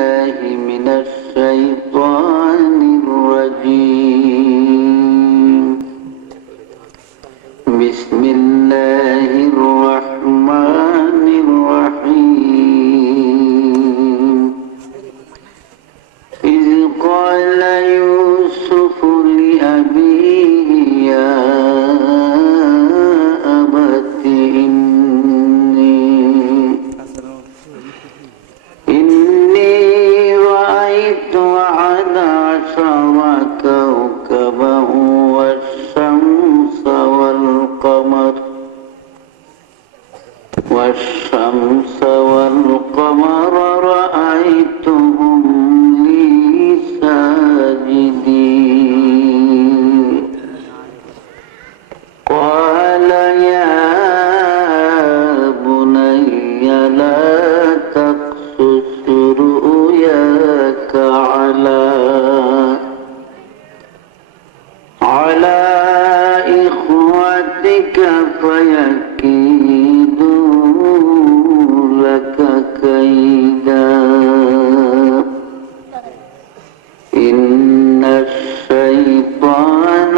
بالله من الشيطان الرجيم بسم الله الرحمن الرحيم إذ قال يوسف لأبيه يا أبت إني رأيت أحد عشر كوكبا والشمس والقمر رأيتهم لي ساجدين قال يا بني لا تقصص رؤياك على إخوتك فيكيدوا لك كيدا إن الشيطان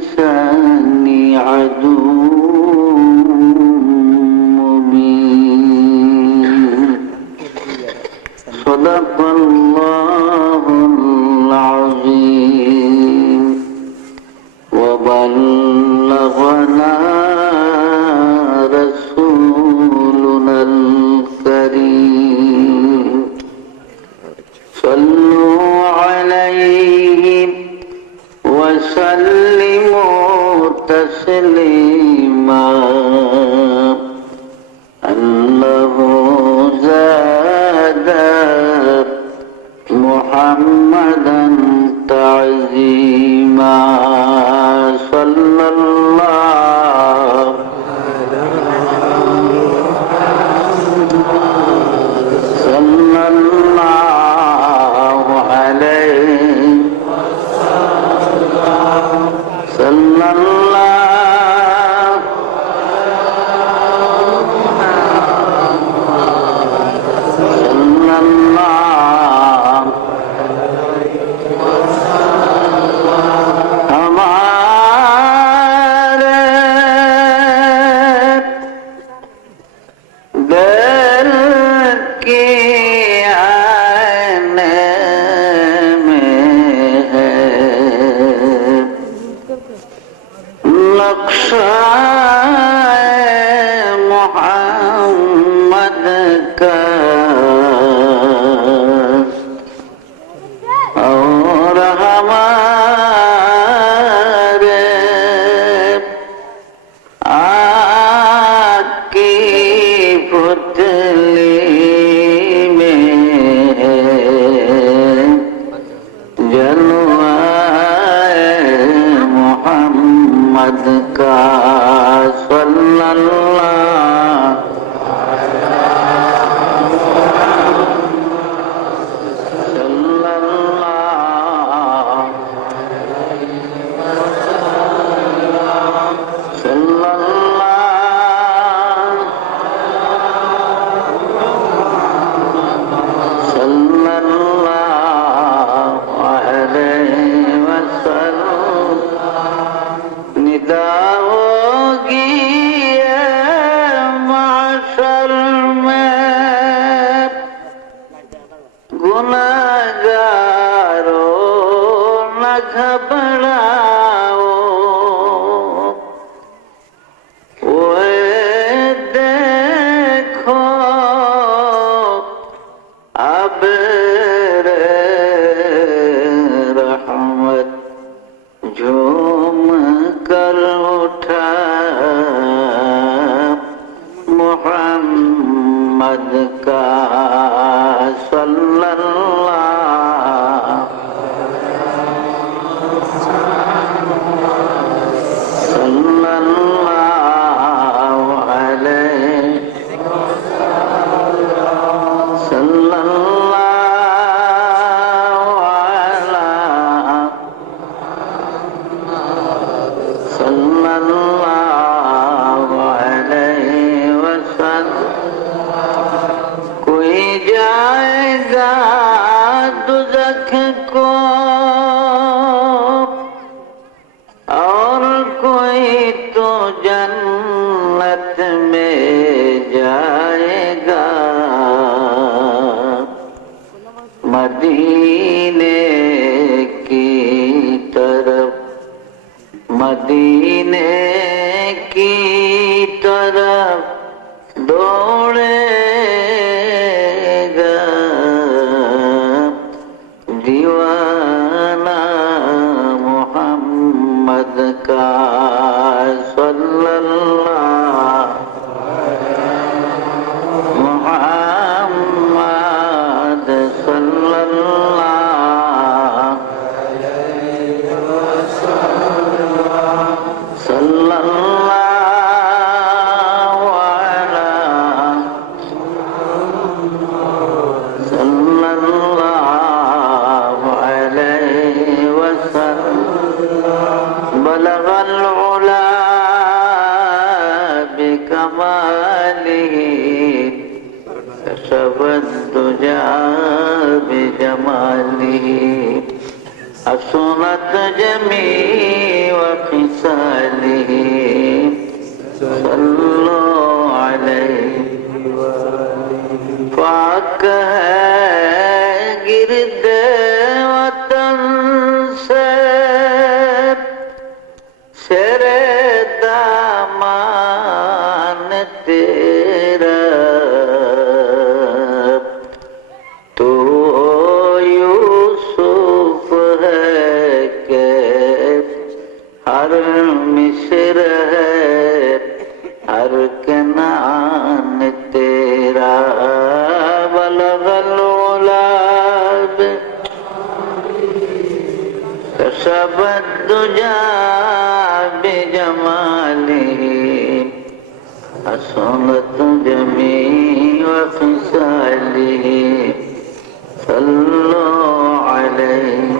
للإنسان عدو مبين صدق الله العظيم وبلغنا رسولنا الكريم صلوا عليه وسلموا تسليما أنه زاد محمدا تعظيما صلى الله عليه صلى الله मोहम्मद का और हमारे आकी पुतली में जलवाए मोहम्मद का कोई जा كشف الدجى بجماله حسنت جميع خصاله صلوا عليه پاک ہے گرد وطن سے سر دامان تیرا تو یوسف ہے کہ ہر مصر ہے ہر کنعان تیرا بلغ الغلاب كشف الدجى بجماله حسنت جميع خصاله صلوا عليه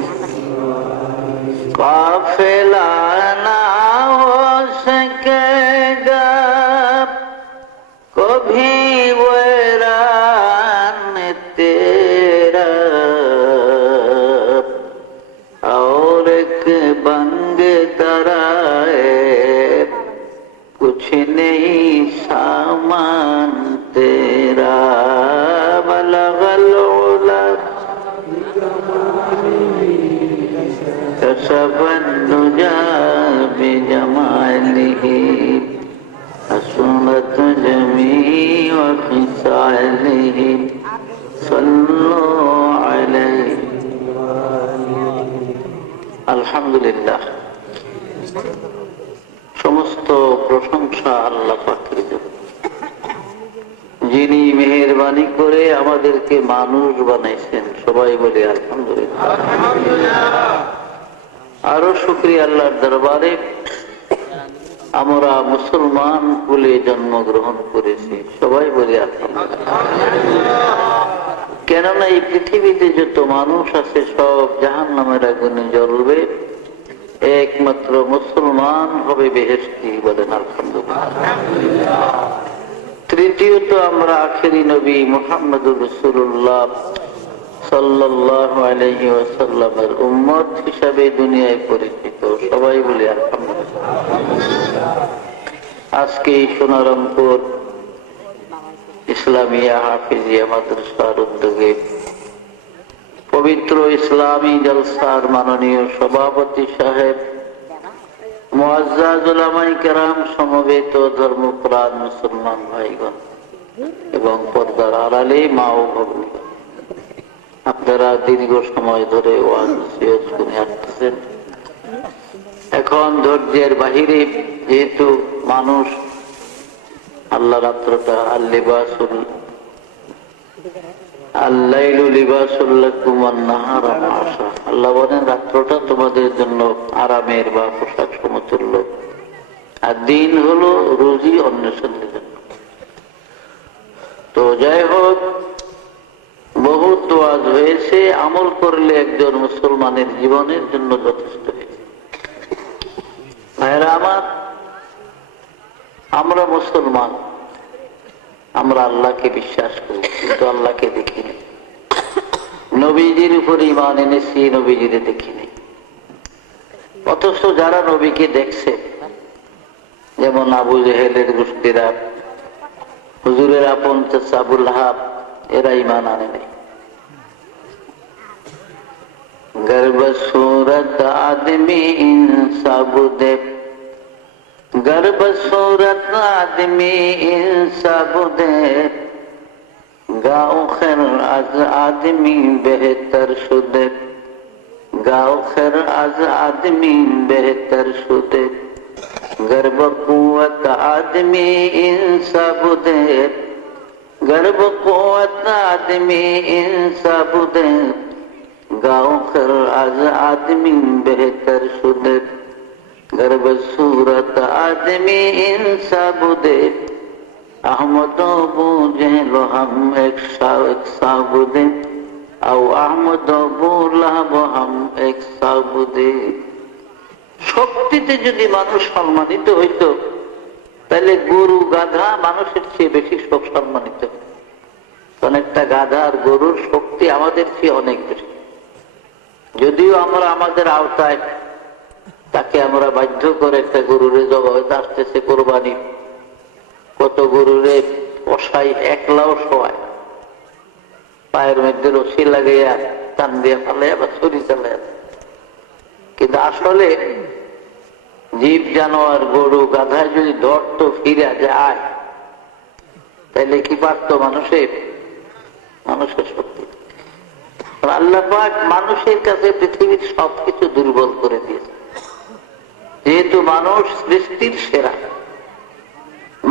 قافلہ نہ ہو سکے گا کبھی ویران تیرا اور ایک بنگ درائے کچھ نہیں سامان تیرا بلغ العلا كشف الدجى بجماله حسنت جميع خصاله صلوا عليه আলহামদুলিল্লাহ সমস্ত প্রশংসা আল্লাহ পাকের জন্য যিনি মেহেরবানি করে আমাদেরকে মানুষ বানাইছেন সবাই বলে আলহামদুলিল্লাহ আরো শুকরিয়া আল্লাহর দরবারে আমরা মুসলমান কুলে জন্মগ্রহণ করেছি সবাই বলি আলহামদুলিল্লাহ কেননা এই পৃথিবীতে যত মানুষ আছে সব জাহান্নামের আগুনে জ্বলবে একমাত্র মুসলমান হবে বেহেশতি বলেন আলহামদুলিল্লাহ তৃতীয়ত আমরা আখেরি নবী মুহাম্মদুর রাসূলুল্লাহ সাল্লাল্লাহু আলাইহি ওয়াসাল্লামের উম্মত হিসাবে দুনিয়ায় পরিচিত সবাই বলি আলহামদুলিল্লাহ আজকে সোনারামপুর ইসলামিয়া হাফিজিয়া মাদ্রাসার উদ্যোগে পবিত্র ইসলামী জলসার মাননীয় সভাপতি সাহেব মুআজ্জাজ উলামায়ে কেরাম সমবেত ধর্মপ্রাণ মুসলমান ভাইগণ এবং পর্দার আড়ালে মা ও ভগ্নীগণ আপনারা দীর্ঘ সময় ধরে ওয়াজ নসিহত শুনে আসতেছেন এখন ধৈর্যের বাহিরে যেহেতু মানুষ আল্লাহ রাত্রটা আল্লাইলু লিবাসুল লাকুম ওয়ান নাহারু মাশা আল্লাহ বলেন রাত্রটা তোমাদের জন্য আরামের বা পোশাক সমতুল্য আর দিন হলো রুজি অন্বেষণের জন্য তো যাই হোক বহুত ওয়াজ হয়েছে আমল করলে একজন মুসলমানের জীবনের জন্য যথেষ্ট হয়েছে ভাইরা আমার আমরা মুসলমান আমরা আল্লাহকে বিশ্বাস করি কিন্তু আল্লাহকে দেখিনি নবীজির উপর ঈমান এনেছি নবীজিরে দেখিনি অথচ যারা নবীকে দেখছে যেমন আবু জেহেলের গোষ্ঠীরা হুজুরের আপন চাচা আবুল লাহাব এরা ঈমান আনে নাই গর্ব সুরত আদমি ইনসাব দে गर्भ सूरत आदमी इंसाब दे गाँव खैर आज आदमी बेहतर शुदे गाँव खैर आज आदमी बेहतर शुदे गर्भ कुवत आदमी इंसाब दे गर्भ कुवत आदमी इंसाब दे गाँव खैर आज आदमी बेहतर शुदे गर्भ सूरत आदमी इंसाब दे अहमद बूझे लो हम एक साबुदे आओ अहमद बुलाब हम एक साबुदे শক্তিতে যদি মানুষ সম্মানিত হইতো তাহলে গরু গাধা মানুষের চেয়ে বেশি সব সম্মানিত। একটা গাধার গরুর শক্তি আমাদের চেয়ে অনেক বেশি। যদিও আমরা আমাদের আওতায় তাকে আমরা বাধ্য করে একটা গরুরে জবাই, হয়তো আসতেছে কোরবানি, কত গরুরে কষাই একলাও শোয়ায়, পায়ের মধ্যে রশি লাগাইয়া টান দিয়ে ফেলাইয়া বা ছুরি চালাইয়া। কিন্তু আসলে জীব জানোয়ার গরু গাধা যদি ধরতো ফিরা যায়, তাইলে কি পারতো মানুষের শক্তি? আল্লাহ পাক মানুষের কাছে পৃথিবীর সবকিছু দুর্বল করে দিয়েছে। যেহেতু মানুষ সৃষ্টির সেরা,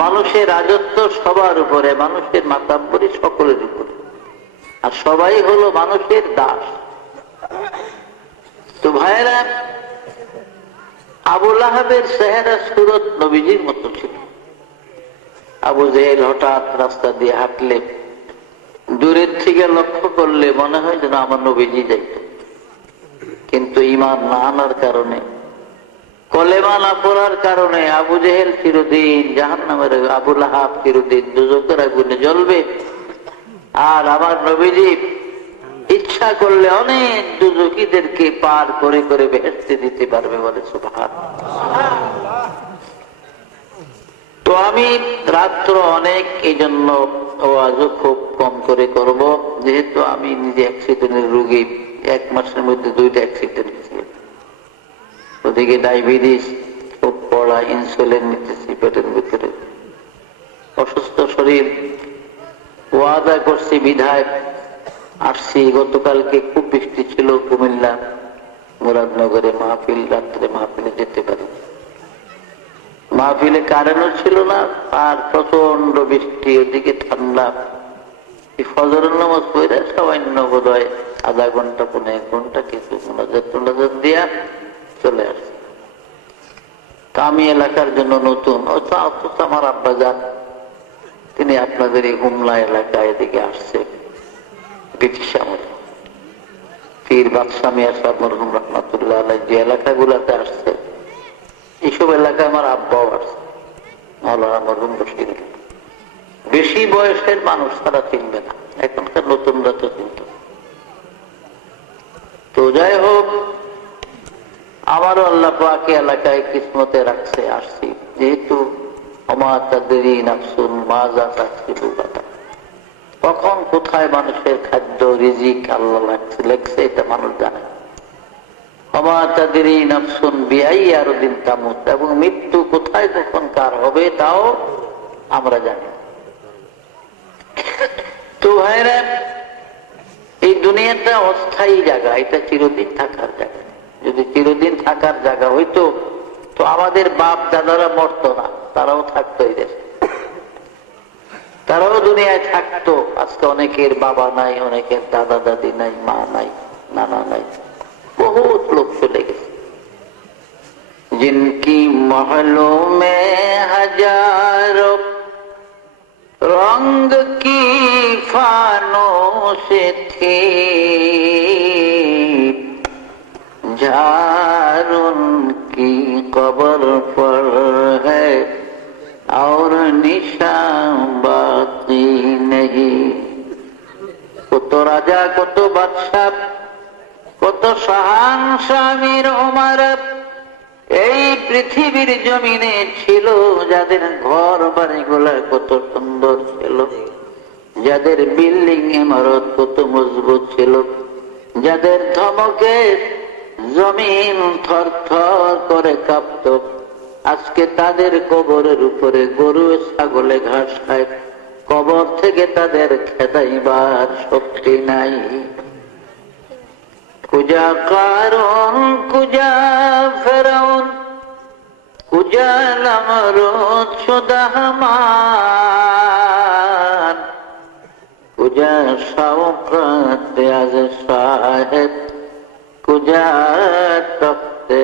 মানুষের রাজত্ব সবার উপরে, মানুষের মাতাব্বরি সকলের উপরে, আর সবাই হলো মানুষের দাস। তো ভাইয়েরা, আবু লাহাবের চেহারা সুরত নবীজির মতো ছিল। আবু জেহেল হঠাৎ রাস্তা দিয়ে হাঁটলে দূরের থেকে লক্ষ্য করলে মনে হয় যেন আমার নবীজি যাইত। কিন্তু ঈমান না আনার কারণে, কলেমা না পড়ার কারণে আবু জেহেল চিরদিন জাহান্নামের, আবু লাহাব চিরদিন দুজকের আগুনে জ্বলবে। আর আমার নবীজি ইচ্ছা করলে অনেক দুজকিদেরকে পার করে করে বেহেশতে দিতে পারবে, বলে সুবহানাল্লাহ। তো আমি রাত্র অনেক, এই জন্য ওয়াজও খুব কম করে করব, যেহেতু আমি নিজে অ্যাক্সিডেন্টের রোগী। 1 মাসের মধ্যে 2টা অ্যাক্সিডেন্ট হয়েছে। ওদিকে ডায়াবেটিস খুব পড়া, ইনসুলিন নিতেছি পেটের ভিতরে, অসুস্থ শরীর। ওয়াদা করছি বিধায় আসছি। গতকালকে খুব বৃষ্টি ছিল কুমিল্লা মুরাদনগরে মাহফিল, রাত্রে মাহফিলে যেতে পারি। মাহফিলে কারেন্টও ছিল না, আর প্রচন্ড বৃষ্টি, ওদিকে ঠান্ডা। ফজরের নামাজ পড়ে সামান্য বোধ হয় আধা ঘন্টা 1 ঘন্টা কিছু মোনাজাত দিয়া চলে আসছে। আমি এলাকার জন্য নতুন, অথচ আমার আব্বা যান, তিনি আপনাদের এই হুমলা এলাকায় এদিকে আসছে ব্রিটিশ আমলে। পীর বাদশাহ মিয়া সাহেব মরহুম রহমাতুল্লাহ আলাইহি যে এলাকাগুলাতে আসছে, এইসব এলাকায় আমার আব্বাও আসছে, মাওলানা মরহুম বশির। বেশি বয়সের মানুষ তারা চিনবে না, এখনকার নতুনরা তো চিনত। তো যাই হোক, আমারও আল্লাহ পাক এলাকায় কিসমতে রাখছে, আসছি। যেহেতু ওমা তাদরি নাফসুন মাজা তাকসিবু গাদা, কখন কোথায় মানুষের খাদ্য রিজিক আল্লাহ লেখছে এটা মানুষ জানে। ওমা তাদরি নাফসুন বিআই আরদিন তামুত, এবং মৃত্যু কোথায় কখন কার হবে তাও আমরা জানি। তো ভাইরা, এই দুনিয়াটা অস্থায়ী জায়গা, এটা চিরদিন থাকার জায়গা। যদি চিরদিন থাকার জায়গা হইতো তো আমাদের বাপ দাদারা মরতো না, তারাও থাকতো এই দেশে, তারাও দুনিয়ায় থাকতো। আজকে অনেকের বাবা নাই, অনেকের দাদা দাদি নাই, মা নাই, নানা নাই, বহুত লোক চলে গেছে। जिनकी महलों में हजारों रंग की फानों से थी, झार उनकी कब्र पर है और निशान बाकी नहीं। কত রাজা, কত বাদশাহ, কত শাহানশাহ আমির ওমর এই পৃথিবীর জমিনে ছিল, যাদের ঘর বাড়িগুলা কত সুন্দর ছিল, যাদের বিল্ডিং ইমারত কত মজবুত ছিল, যাদের ধমকে জমিন থরথর করে কাঁপত। আজকে তাদের কবরের উপরে গরু ছাগলে ঘাস খায়, কবর থেকে তাদের খেদাইবার শক্তি নাই। কুজা কারণ, কুজা ফেরাউন, কুজা নমরুদ শুদা হামান, কুজা শওকত আজ সাহেব, কুজা তখতে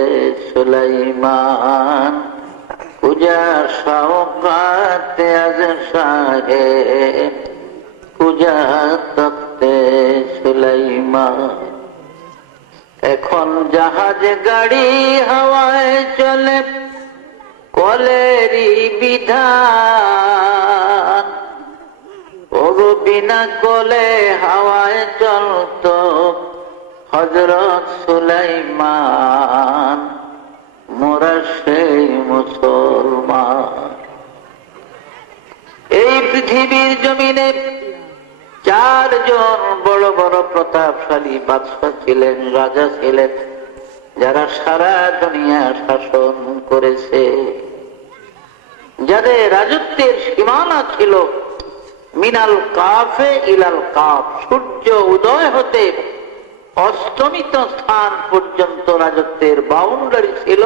সুলাইমান, কুজা শওকত আজ সাহেব, কুজা তখতে সুলাইমান। এখন জাহাজ গাড়ি হাওয়ায় চলে, কলেরই বিধান। ও ওগো বিনা কোলে হাওয়ায় চলতো হযরত সুলাইমান, মোরা সেই মুসলমান। এই পৃথিবীর জমিনে 4 জন বড় বড় প্রতাপশালী বাদশা ছিলেন, রাজা ছিলেন, যারা সারা দুনিয়া শাসন করেছে, যাদের রাজত্বের সীমানা ছিল মিনাল কাফে ইলাল কাফ, সূর্য উদয় হতে অস্তমিত স্থান পর্যন্ত রাজত্বের বাউন্ডারি ছিল।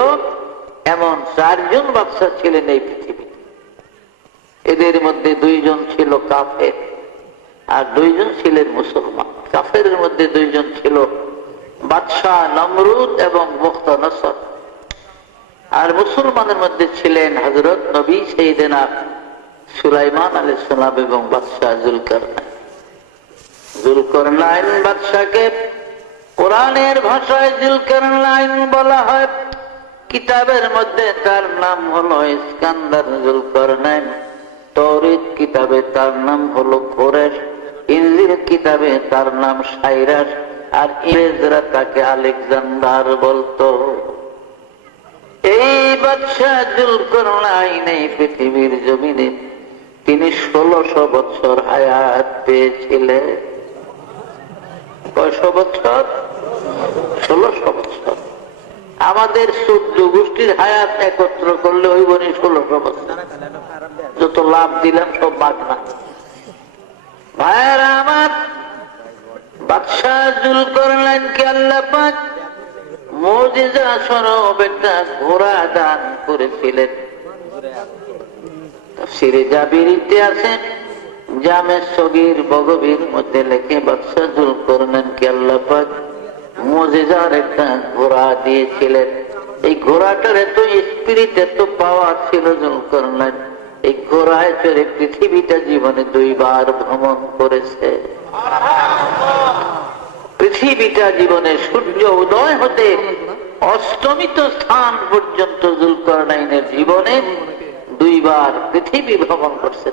এমন 4 জন বাদশা ছিলেন এই পৃথিবীতে। এদের মধ্যে 2 জন ছিল কাফের আর 2 জন ছিলেন মুসলমান। কাফেরের মধ্যে 2 জন ছিল বাদশাহ নমরুদ এবং মুখতানসর, আর মুসলমানের মধ্যে ছিলেন হযরত নবী সাইয়েদনা সুলাইমান আলাইহিস সালাম এবং বাদশাহ যুলকারনাইন। যুলকারনাইন বাদশাকে কোরআনের ভাষায় যুলকারনাইন বলা হয়। কিতাবের মধ্যে তার নাম হলো ইস্কান্দার যুলকারনাইন, তৌরাত কিতাবে তার নাম হলো কোরেশ, ইনজিল কিতাবে তার নাম সাইরাস, আর ইংরেজরা তাকে আলেকজান্ডার বলতো। এই বাদশাহ যুলকারনাইন এই পৃথিবীর জমিনে তিনি 1600 বছর হায়াত পেয়েছিলেন। কয়শো বছর? 1600 বছর। আমাদের 14 গোষ্ঠীর হায়াত একত্র করলে ওই বনি 1600 বছর। যত লাভ দিলাম সব মাগনা। ভাইয়েরা আমার, বাদশাহ যুলকারনাইনকে আল্লাহ পাক মুজিজা স্বরূপ একটা ঘোড়া দান করেছিলেন। তাফসীরে জাবিরিতে আছে, জামে সগীর বগবীর মধ্যে লেখে বাদশাহ যুলকারনাইনকে আল্লাহ পাক মুজিজার একটা ঘোড়া দিয়েছিলেন। এই ঘোড়াটার এত স্পিরিট, এত পাওয়ার ছিল যুলকারনাইন, এই ঘোড়ায় চড়ে পৃথিবীটা জীবনে 2 বার ভ্রমণ করেছে। পৃথিবীটা জীবনে সূর্য উদয় হতে অস্তমিত স্থান পর্যন্ত যুলকারনাইনের জীবনে 2 বার পৃথিবী ভ্রমণ করছে।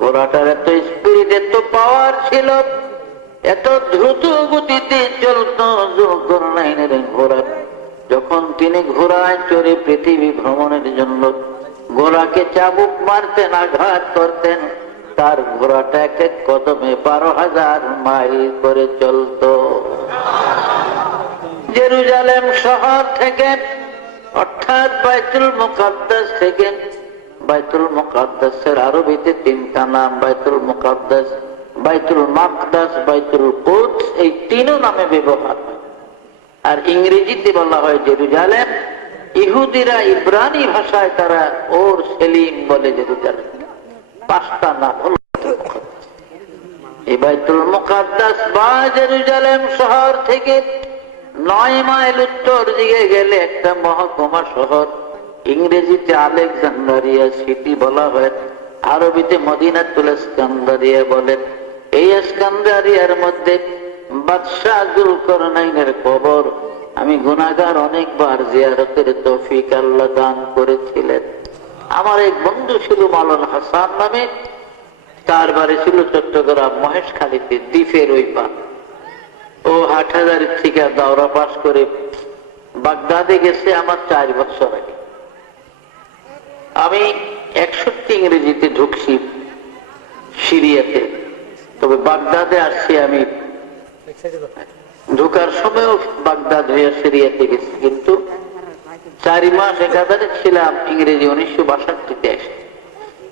ঘোড়াটার এত স্পিরিট, এত পাওয়ার ছিল, এত দ্রুত গতিতে চলত যুলকারনাইনের ঘোড়া। যখন তিনি ঘোড়ায় চড়ে পৃথিবী ভ্রমণের জন্য ঘোড়াকে চাবুক মারতেন, আঘাত করতেন, তার ঘোড়াটা এক এক কদমে 12,000 মাইল করে চলত। জেরুজালেম শহর থেকে, অর্থাৎ বাইতুল মুকাদ্দাস থেকে, বাইতুল মুকাদ্দাসের আরবিতে 3টা নাম, বাইতুল মুকাদ্দাস, বাইতুল মাকদাস, বাইতুল কুদস, এই 3 নামে ব্যবহার হয়। আর ইংরেজিতে বলা হয় জেরুজালেম। ইহুদিরা ইব্রানি ভাষায় তারা ওর সেলিম বলে জেরুজালেম। 5টা নাম হলো। এই বাইতুল মুকাদ্দাস বা জেরুজালেম শহর থেকে 9 মাইল উত্তর দিকে গেলে একটা মহকুমা শহর, ইংরেজিতে আলেকজান্ডারিয়া সিটি বলা হয়, আরবিতে মদিনাতুল ইস্কান্দারিয়া বলেন। এই ইস্কান্দারিয়ার মধ্যে বাদশাহ যুলকারনাইনের কবর আমি গুনাহগার অনেকবার জিয়ারতের তৌফিক আল্লাহ দান করেছিলেন। আমার এক বন্ধু ছিল মাওলানা হাসান নামে, তার বাড়ি ছিল চট্টগ্রাম মহেশখালীতে, দ্বীপের ওই পা। ও হাটহাজারী থেকে দাওরা পাস করে বাগদাদে গেছে আমার 4 বছর আগে। আমি 61 ইংরেজিতে ঢুকছি সিরিয়াতে, তবে বাগদাদে আসছি আমি ঢোকার সময়ও বাগদাদ হয়ে সিরিয়াতে গেছি, কিন্তু 4 মাস একাধারে ছিলাম ইংরেজি 1962-তে এসে।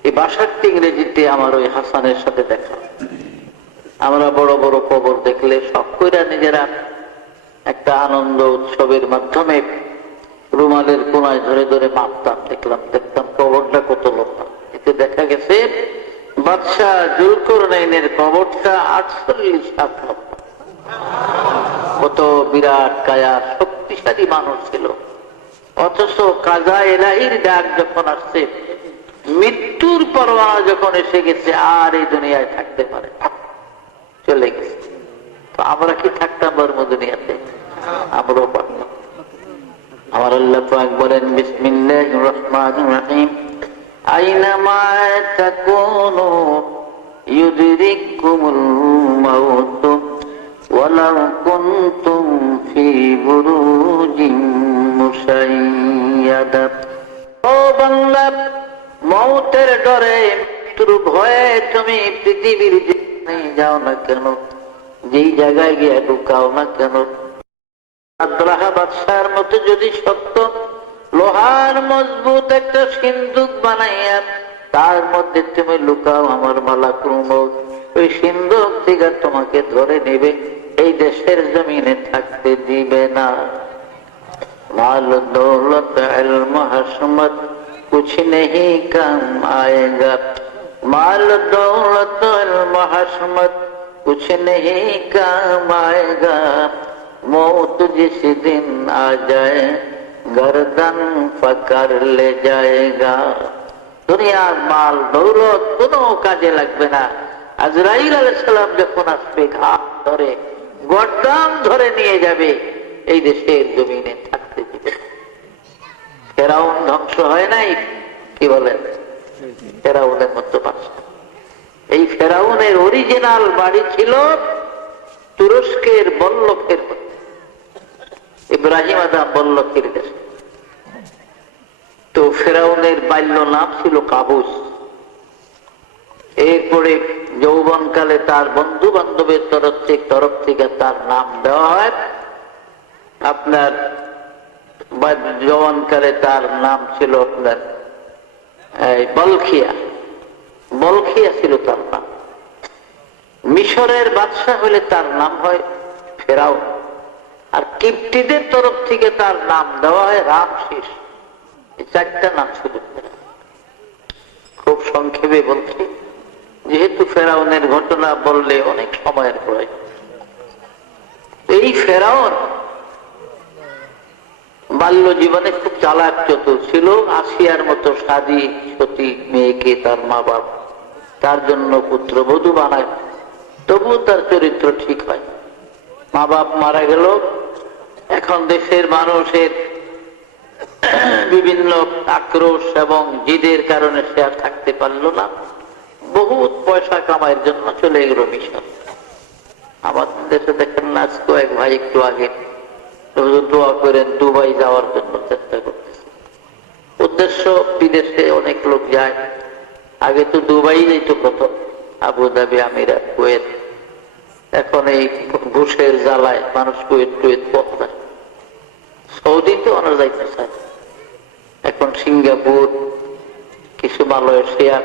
এই 62 ইংরেজিতে আমার ওই হাসানের সাথে দেখা। আমরা বড় বড় কবর দেখলে সব কইরা নিজেরা একটা আনন্দ উৎসবের মাধ্যমে রুমালের কোনায় ধরে ধরে মাপতাম, দেখতাম কবরটা কত লম্বা। এতে দেখা গেছে বাদশাহ যুলকারনাইনের কবরটা 48 হাত লম্বা। কত বিরাট কায়া, শক্তিশালী মানুষ ছিল। অথচ কাজা ইলাহির ডাক যখন আসছে, মৃত্যুর পরোয়ানা যখন এসে গেছে, আর এই দুনিয়ায় থাকতে পারে, চলে গেছে। তো আমরা কি থাকতাম দুনিয়াতে? আমরাও পারতাম। আমার আল্লাহ পাক বলেন, বিসমিল্লাহির রহমানির রহিম, আইনামা তাকুনু ইউদরিকুমুল মাউত ওয়ালাউ কুনতুম ফি বুরুজিন মুশাইয়াদা। ও বান্দা, মৌতের ডরে, মৃত্যুর ভয়ে তুমি পৃথিবীর যেখানে যাও না কেন, যেই জায়গায় গিয়ে ঢুকাও না কেন, আব্রাহা বাদশার মতো যদি সত্য লোহার মজবুত একটা সিন্দুক বানাইয়া তার মধ্যে তুমি লুকাও, আমার মালাকুল মউত ওই সিন্দুক থেকে তোমাকে ধরে নেবে, এই দেশের জমিনে থাকতে দিবে না। মাল দৌলত ইলম হশমত कुछ नहीं काम आएगा, माल दौलत इल्म हशमत कुछ नहीं काम आएगा, मौत जिस दिन आ जाए गर्दन पकड़ ले जाएगा। দুনিয়ার মাল দৌলত কোনো কাজে লাগবে না। আজরাইল আলাইহিস সালাম যখন আসবে ঘাট ধরে গর্দান ধরে নিয়ে যাবে, এই দেশের জমিনে থাকতে দিবে। ফেরাউন ধ্বংস হয় নাই, কি বলেন? ফেরাউনের মতো বাদশা। এই ফেরাউনের অরিজিনাল বাড়ি ছিল তুরস্কের বল্লকের মধ্যে, ইব্রাহিম আদম বল্লকের দেশে। তো ফেরাউনের বাল্য নাম ছিল কাবুস। এরপরে যৌবনকালে তার বন্ধু বান্ধবের তরফ থেকে তার নাম দেওয়া হয় আপনার, যৌবনকালে তার নাম ছিল আপনার বলখিয়া। বলখিয়া ছিল তার নাম। মিশরের বাদশাহ হলে তার নাম হয় ফেরাউন। আর কিপ্টিদের তরফ থেকে তার নাম দেওয়া হয় রামশিস। এই চারটা নাম ছিল। খুব সংক্ষেপে বলছি, যেহেতু ফেরাউনের ঘটনা বললে অনেক সময়ের প্রয়োজন। এই ফেরাউন বাল্য জীবনে খুব চালাক চতুর ছিল। আসিয়ার মতো সাদী সতী মেয়েকে তার মা বাপ তার জন্য পুত্রবধূ বানায়, তবু তার চরিত্র ঠিক হয়। মা বাপ মারা গেল। এখন দেশের মানুষের বিভিন্ন আক্রোশ এবং জিদের কারণে সে আর থাকতে পারল না। বহুত পয়সা কামাইয়ের জন্য চলে গেল মিশর। আমাদের দেশে দেখেন না, কয়েক ভাই একটু আগে দোয়া করেন দুবাই যাওয়ার জন্য চেষ্টা করতেছে। উদ্দেশ্য বিদেশে অনেক লোক যায়। আগে তো দুবাই যেত প্রথম, আবুধাবি, আমিরাত, কুয়েত। এখন এই ঘুষের জ্বালায় মানুষ কুয়েত টুয়েত পথ। সৌদিতে অনেক যাইতে চায়। এখন সিঙ্গাপুর, কিছু মালয়েশিয়া,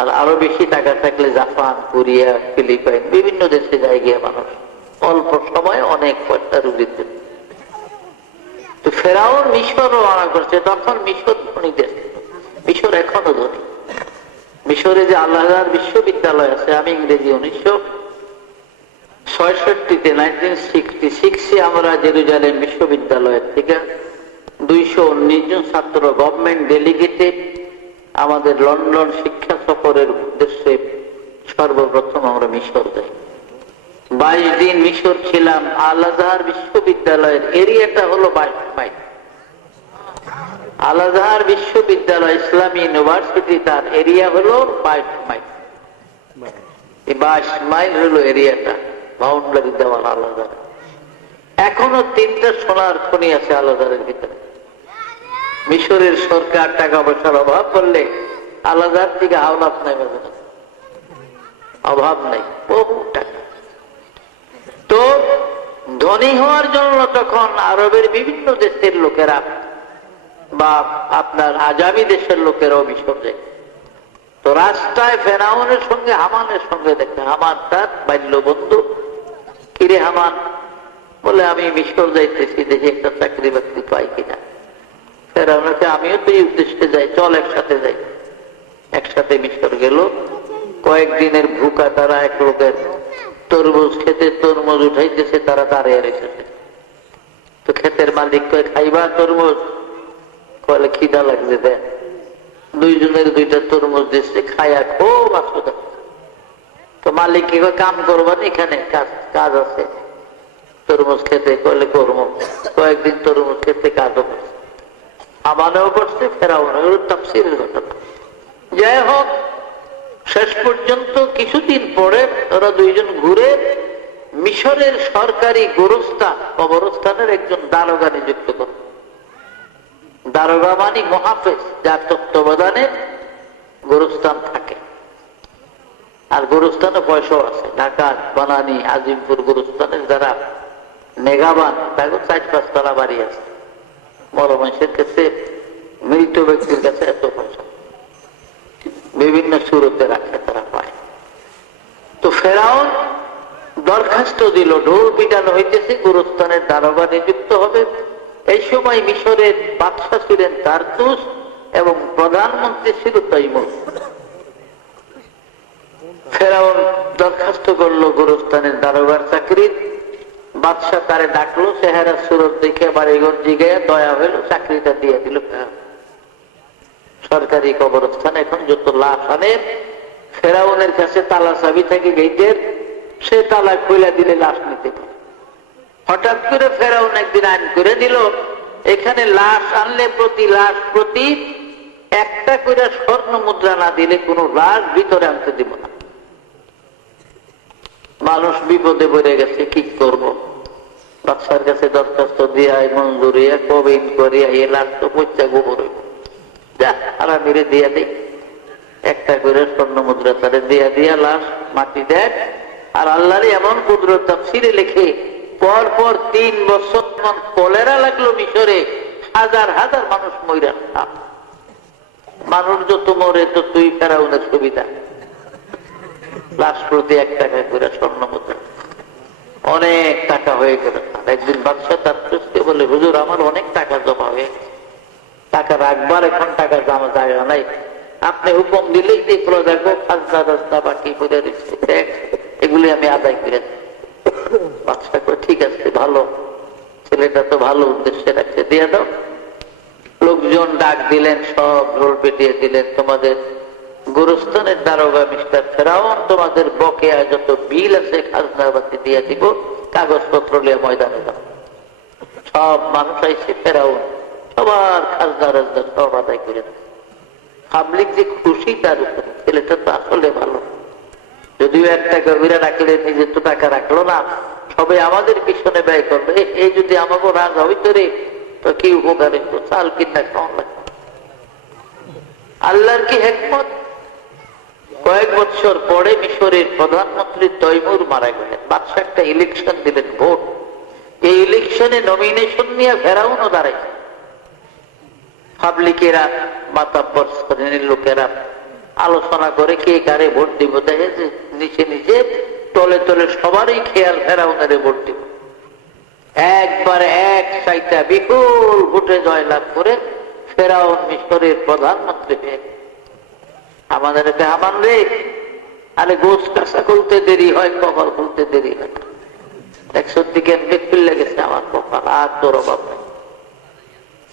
আর আরো বেশি টাকা থাকলে জাপান, কোরিয়া, ফিলিপাইন, বিভিন্ন দেশে যায় গিয়ে মানুষ অল্প সময় অনেক পয়সা রুজিতে। তো ফেরাউন মিশরও আনা করছে। তখন মিশর ধনী দেশ, মিশর এখনো ধনী। মিশরে যে আল-আজহার বিশ্ববিদ্যালয় আছে, আমি ইংরেজি 1966 আমরা জেরুজালেম বিশ্ববিদ্যালয়ের থেকে 219 জন ছাত্র গভর্নমেন্ট ডেলিগেটে আমাদের লন্ডন শিক্ষা সফরের উদ্দেশ্যে সর্বপ্রথম আমরা মিশর যাই। 22 দিন মিশর ছিলাম। আল-আজহার বিশ্ববিদ্যালয়ের এরিয়াটা হলো 22 মাইল। আল-আজহার বিশ্ববিদ্যালয় ইসলামী ইউনিভার্সিটি, তার এরিয়া হলো 22 মাইল। এই 22 মাইল হলো এরিয়াটা, বাউন্ডারি দেওয়াল আল-আজহার। এখনো 3টা সোনার খনি আছে আল-আজহারের ভিতরে। মিশরের সরকার টাকা পয়সার অভাব করলে আল-আজহার থেকে হাওলাত নেবে, অভাব নেই, বহু টাকা। তো ধনী হওয়ার জন্য তখন আরবের বিভিন্ন দেশের লোকেরা বা আপনার আজামি দেশের লোকেরাও মিশর যায়। তো রাস্তায় ফেরাউনের সঙ্গে হামানের সঙ্গে দেখে, হামান তার বাল্য বন্ধু। কিরে হামান, বলে আমি মিশর যাইতেছি, দেখি একটা চাকরি বাকরি পাই কিনা। ফেরাউনকে আমিও তো এই উদ্দেশ্যে যাই, চল একসাথে যাই। একসাথে মিশর গেল। কয়েকদিনের ভুকা তারা এক লোকের তরমুজ খেতে, তরমুজ উঠাইতেছে, তারা দাঁড়িয়ে রেখেছে। তো ক্ষেতের মালিক কয়ে, খাইবা তরমুজ? কলে খিদা লাগছে, দেন। 2 জনের 2টা তরমুজ দিচ্ছে, খাইয়া খুব আসুদ। তো মালিক কি কাম করবেন, এখানে কাজ আছে তরমুজ খেতে? কলে করবো। কয়েকদিন তরমুজ খেতে কাজও করছে, আমানেও করছে, ফেরাউনেও। তাফসীরের ঘটনা। যাই হোক, শেষ পর্যন্ত কিছুদিন পরে ওরা দুইজন ঘুরে মিশরের সরকারি কবরস্থানের একজন দারোগা নিযুক্ত করে। দারোগা মানে মহাফেজ, যার তত্ত্বাবধানে গোরস্থান থাকে। আর গোরস্থানে পয়সাও আছে। ঢাকা, বানানি, আজিমপুর গোরস্থানের যারা মেঘাবান, তাকে 4-5 তলা বাড়ি আছে। বড় মানুষের কাছে, মৃত ব্যক্তির কাছে এত পয়সা বিভিন্ন সুরতে রাখে, তারা পায়। তো ফেরাউন দরখাস্ত দিল, ঢোল পিটানো হইতেছে, গোরস্থানের দারোগা নিযুক্ত হবে। এই সময় মিশরের বাদশা ছিলেন তারতুস এবং প্রধানমন্ত্রী ছিল তৈমুর। ফেরাউন দরখাস্ত করলো গোরস্থানের দারোগার চাকরির। বাদশা তারে ডাকলো, চেহারা সুরত দেখে বাড়িঘর জিগাইয়া দয়া হইল, চাকরিটা দিয়ে দিল। সরকারি কবরস্থান এখন যত লাশ আনে, ফেরাউনের কাছে তালা চাবি থাকে গেটের, সে তালা খুলে দিলে লাশ নিতে পারে। হঠাৎ করে ফেরাউন একদিন আইন করে দিল, এখানে লাশ আনলে প্রতি লাশ প্রতি 1টা করে স্বর্ণ মুদ্রা না দিলে কোনো লাশ ভিতরে আনতে দিব না। মানুষ বিপদে পড়ে গেছে, কি করব? বাদশার কাছে দরখাস্ত দিয়া মঞ্জুরিয়া কবিন করিয়া এ লাশ তো পচা গোবর হইব, যা আরা মেরে দিয়া দিই। 1টা করে স্বর্ণ মুদ্রা তারে দিয়া লাশ মাটি দেয়। আর আল্লাহর এমন কুদরত, তাফসীরে লেখে পর পর 3 বছর কলেরা লাগলো মিশরে, হাজার হাজার মানুষ মইরা। মানুষ যত মরে তো তুই ফেরাউনের সুবিধা। লাশ প্রতি 1 টাকা করে স্বর্ণ মুদ্রা, অনেক টাকা হয়ে গেল। একদিন বাদশা তার চুষকে বলে, হুজুর আমার অনেক টাকা জমা হয়ে গেছে, টাকা রাখবার এখন টাকা জমা জায়গা নাই, আপনি হুকুম দিলেই দিয়ে প্রজাকে খাজনা রাস্তা বাকি করে দিচ্ছে, এগুলি আমি আদায় করে দিই। বাদশা করে ঠিক আছে, ভালো ছেলেটা তো ভালো উদ্দেশ্যে রাখছে, দিয়ে দাও। লোকজন ডাক দিলেন, সব ঢোল পেটিয়ে দিলেন, তোমাদের গোরস্থানের দারোগা মিস্টার ফেরাউন তোমাদের বকেয়া যত বিল আছে খাজনা বাতি দিয়ে দিব, কাগজপত্র নিয়ে ময়দানে দাও। সব মানুষ আইসে, ফেরাউন সবার খাজনা রাজনা সব আদায় করে দেয়। পাবলিক যে খুশি তার উপরে, ছেলেটা তো আসলে ভালো, যদিও 1 টাকা ঘুরে রাখলে নিজে তো টাকা রাখলো না, সবাই আমাদের পিছনে ব্যয় করবে। এই যদি আমাকে রাজা হইতো রে, তো কি উপকার হইতো, চাল কিনা খাওয়া লাগবে। আল্লাহর কি হিকমত! কয়েক বছর পরে মিশরের প্রধানমন্ত্রী তৈমুর মারা গেলেন। বাদশা একটা ইলেকশন দিলেন, ভোট। এই ইলেকশনে নমিনেশন নিয়ে ফেরাউনও দাঁড়াইছে। পাবলিকেরা, মাতাব্বর শ্রেণীর লোকেরা আলোচনা করে কে কারে ভোট দিব। দেখে যে নিচে নিচে তলে তলে সবারই খেয়াল ফেরাউনের ভোট দিব। একবার এক সাইটা বিপুল ভোটে জয়লাভ করে ফেরাউন মিশরের প্রধানমন্ত্রী হয়ে। আমাদের হামান রে, আরে গোস কাঁচা খুলতে দেরি হয়, কপাল খুলতে দেরি হয়। 100 দিকে খুললে গেছে আমার কপাল, আর তোর অভাব নেই।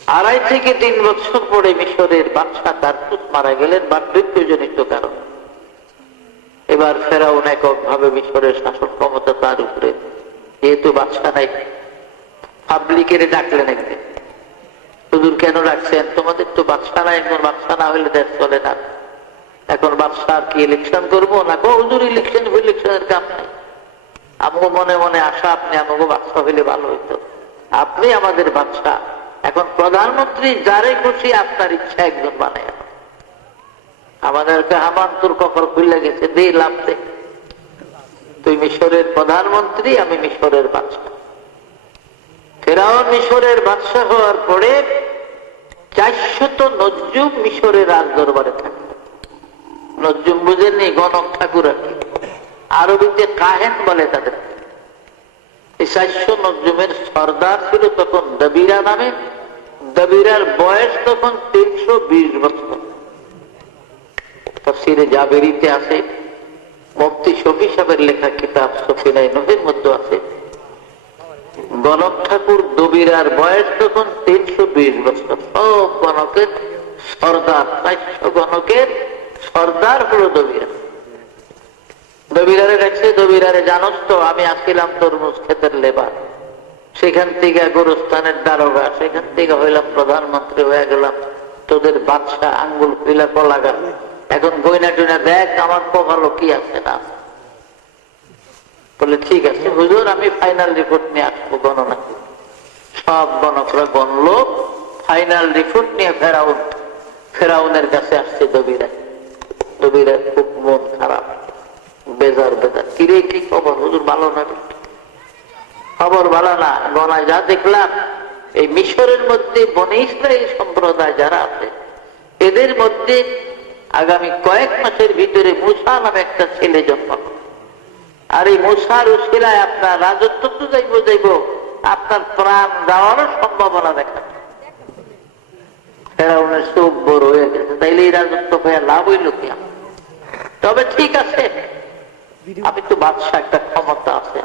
2.5 থেকে 3 বছর পরে মিশরের বাদশা তারতুস মারা গেলেন বার্ধক্যজনিত কারণ। এবার ফেরাউন এককভাবে মিশরের শাসন ক্ষমতা তার উপরে, যেহেতু বাদশা নাই। পাবলিকের ডাকলেন একদিন, হুজুর কেন ডাকছেন? তোমাদের তো বাদশা নাই, একজন বাদশা না হলে দেশ চলে না। এখন বাদশা আর কি ইলেকশন করবো না? হুজুর ইলেকশনের কাম নাই, আমাকে মনে মনে আশা আপনি আমাকে বাদশা হইলে ভালো হইতো। আপনি আমাদের বাদশা, এখন প্রধানমন্ত্রী যারে খুশি আপনার ইচ্ছা একজন বানায়। আমাদেরকে হামান তোর কপাল খুলে গেছে, দিয়ে লাভ দে। তুই মিশরের প্রধানমন্ত্রী, আমি মিশরের বাদশা। ফেরাউন মিশরের বাদশা হওয়ার পরে 400 নজরুম মিশরের রাজ দরবারে থাকে। নজরুম বুঝেননি? গণক ঠাকুর আর কি, আরবিতে কাহেন বলে তাদের। এই 400 নজরুমের সর্দার ছিল তখন দবিরা নামে। দবিরার বয়স তখন 320 বছর। তাফসীরে জাবেরিতে আছে, মুফতি শফি সাহেবের লেখা কিতাব সফিনায়ে নূহের মধ্যে আছে, গণক ঠাকুর দবিরার বয়স তখন 320 বছর। সব গণকের সর্দার, 400 গণকের সর্দার হলো দবিরা। দবিরারে ডাকছে, দবিরারে জানোস তো আমি আসছিলাম তরমুজ ক্ষেতের লেবার, সেখান থেকে গোরস্থানের দারোগা, সেখান থেকে হইলাম প্রধানমন্ত্রী হয়ে গেলাম, তোদের বাদশা আঙ্গুল পিলা কলা গাছ, এখন গয়না টয়না দেখ আমার কপালও কি আছে না। বলে ঠিক আছে হুজুর, আমি ফাইনাল রিপোর্ট নিয়ে আসবো গণনা। সব গণকরা গণলো, ফাইনাল রিপোর্ট নিয়ে ফেরাউনের কাছে আসছে দবিরা। দবিরা খুব মন খারাপ, বেজার বেজার। কিরে কি খবর হুজুর? ভালো না? খবর ভালো না। গণায় যা দেখলাম, এই মিশরের মধ্যে বনে ইসরাইল সম্প্রদায় যারা আছে এদের মধ্যে আগামী কয়েক মাসের ভিতরে মুসা নামে একটা ছেলে জন্ম। আর এই মুসার উসিলায় আপনার রাজত্ব তো যাইব, আপনার প্রাণ যাওয়ারও সম্ভাবনা দেখা। ফেরাউনের চোখ বড় হয়ে গেছে, তাইলে এই রাজত্ব পেয়ে লাভ হইল কি? তবে ঠিক আছে, আমি তো বাদশাহ, একটা ক্ষমতা আছে,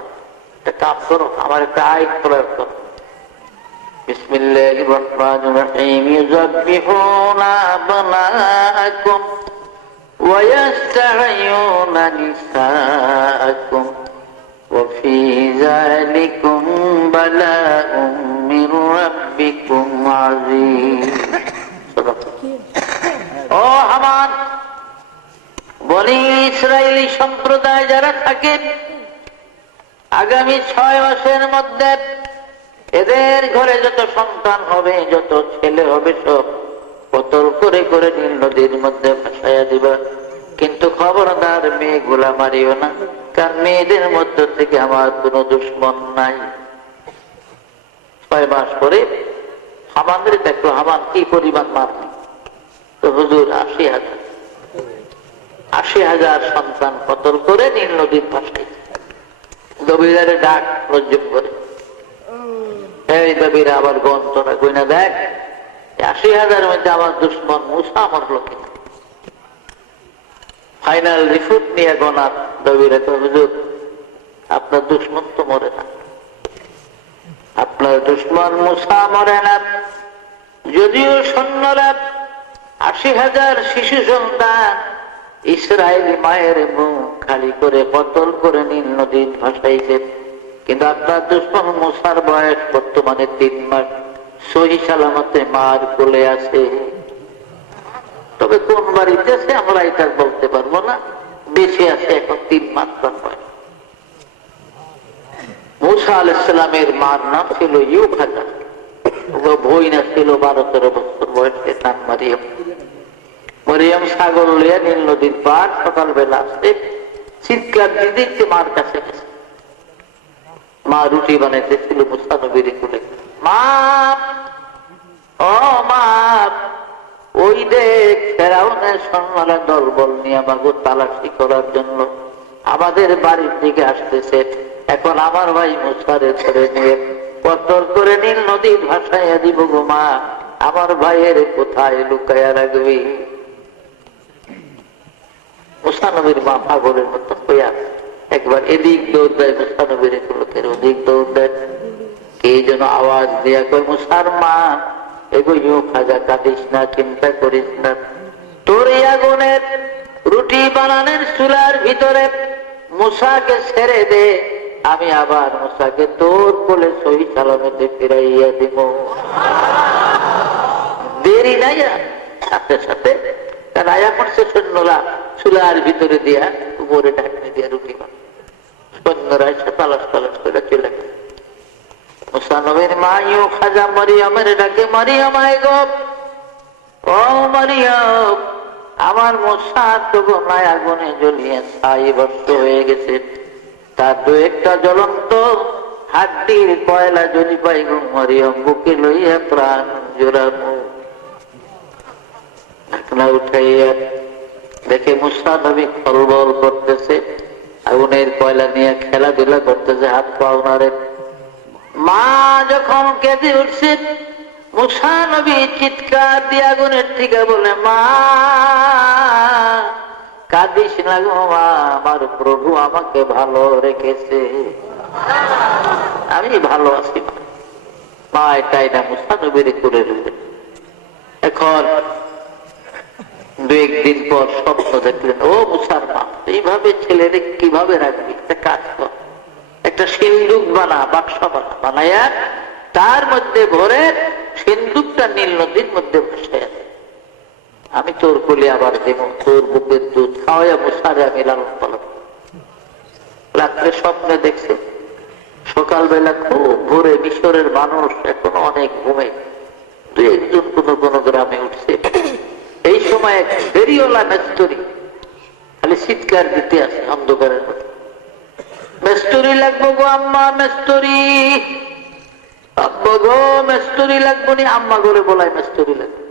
একটা কাজ করো, আমার একটা আইন প্রয়োগ করো। বিসমিল্লাহির রহমানির রহিম। ইউযাব্বিহুনা আবনাআকুম ওয়া ইস্তাহয়ুনা নিসাআকুম ওয়া ফী যালিকুম বালাউম মির রাব্বিকুম আযীম। ও হামান, বনি ইসরায়েলি সম্প্রদায় যারা থাকেন, আগামী 6 মাসের মধ্যে এদের ঘরে যত সন্তান হবে, যত ছেলে হবে, সব কতল করে করে নীল নদীর মধ্যে ভাসাইয়া দিবা। কিন্তু খবরদার মেয়েগুলা মারিও না, কারণ মেয়েদের মধ্য থেকে আমার কোন দুশ্মন নাই। 6 মাস পরে হামানদের দেখলো, হামান কি পরিমাণ মারনি। তো হুজুর 80,000 সন্তান কতল করে নীল নদীর ভাসাই। দবিরারে ডাক লজ্জন করে, এই দবিরা আবার গন্তরা গইনা দেখ 80,000 মধ্যে আমার দুশ্মন মুসা মরল কিনা। ফাইনাল রিপোর্ট নিয়ে গনার দবিরা তো, হুজুর আপনার দুশ্মন তো মরে না, আপনার দুশ্মন মুসা মরে না। যদিও সৈন্যরা 80,000 শিশু সন্তান ইসরায়েলি মায়ের মুখ খালি করে কতল করে নীল নদীর ভাসাইছে, কিন্তু আপনার দুশ্মন মুসার বয়স বর্তমানে 3 মাস, সহি সালামতে মার কোলে আছে। তবে কোন বাড়িতে আছে আমরা এটা বলতে পারবো না, বেশি আছে এখন 3 মাস বয়স। মুসা আলাইহিস সালামের মার নাম ছিল ইউখাজা, বইনা ছিল 12-13 বছর বয়সে, নাম মারিয়াম। মরিয়ম সাগর লইয়া নীল নদীর পার সকালবেলা আসছে, চিৎকার দিতে মার কাছে গেছে। মা রুটি বানাইতেছিল মুসা নবীর কোলে। মা, ও মা, ওই দেখ ফেরাউনের সৈন্যরা দলবল নিয়ে আমাকে তালাশি করার জন্য আমাদের বাড়ির দিকে আসতেছে। এখন আমার ভাই মুসারে ধরে নিয়ে কতল করে নীল নদীর ভাসাইয়া দিব গো মা, আমার ভাইয়ের কোথায় লুকাইয়া রাখবি? মুসা নবীর মা পাগলের মতো হইয়া একবার এদিক দৌড় দেয়, মুসা নবীর লোকের ওদিক দৌড় দেয়। কে যেন আওয়াজ দিয়া কয়, মুসার মা, এগো ইউখাজা, কাঁদিস না, চিন্তা করিস না, তোর এই আগুনের রুটি বানানোর চুলার ভিতরে মুসাকে ছেড়ে দে, আমি আবার মুসাকে তোর কোলে সহি সালামতে ফিরাইয়া দিব। দেরি নাই, সাথে সাথে রায়া করছে সৈন্যরা চুলার ভিতরে দিয়া উপরে ঢাকনি দিয়া রুটি বানায়। সৈন্যরা এসে তালাশ তালাশ করে চলে গেছে। মুসা নবীর মা ইউখাজা মারিয়ামের ডাকে, মারিয়াম আয় গো, ও মারিয়াম, আমার মুসা তো গোনায় আগুনে জ্বলিয়ে ছাই ভস্ম হয়ে গেছে, তার 2-1টা জ্বলন্ত হাড্ডির কয়লা জ্বলি পাই গো মারিয়াম, বুকে লইয়া প্রাণ জোড়ানো। ঢাকনা উঠাইয়া দেখে মুসা নবী খলবল করতেছে, আগুনের কয়লা নিয়ে খেলাধুলা করতেছে, হাত পাও নাড়ে। মা যখন কেঁদে উঠছে, মুসা নবী চিৎকার দিয়ে আগুনের থেকে বলে, মা কাঁদিস না গো মা, আমার প্রভু আমাকে ভালো রেখেছে, আমি ভালো আছি। মা এটাই না মুসা নবীর করে রইল। এখন 2-1 দিন পর স্বপ্ন দেখলেন, ও মুসার মা, এইভাবে ছেলেরে কিভাবে রাখবি? একটা কাজ কর, একটা সিন্দুক বানা, বাক্স বানাইয়া তার মধ্যে ভরে সিন্দুকটা নীল নদীর মধ্যে ভাসাইয়া দেয়। আমি তোর কোলে আবার দেব, তোর বুকের দুধ খাওয়াইয়া মুসারে আমি লালন পালন। রাত্রে স্বপ্নে দেখছে সকালবেলা খুব ভোরে মিশরের মানুষ এখনো অনেক ঘুমে, দুই একজন কোন কোন গ্রামে উঠছে। এই সময় এক ফেরিওয়ালা মেস্তরি খালি চিৎকার দিতে আসে অন্ধকারের মধ্যে, মেস্তরি লাগবো গো আম্মা, মেস্তরি আব্বা গো, মেস্তরি লাগবো নি। আম্মা করে বলায় মেস্তরি লাগবে।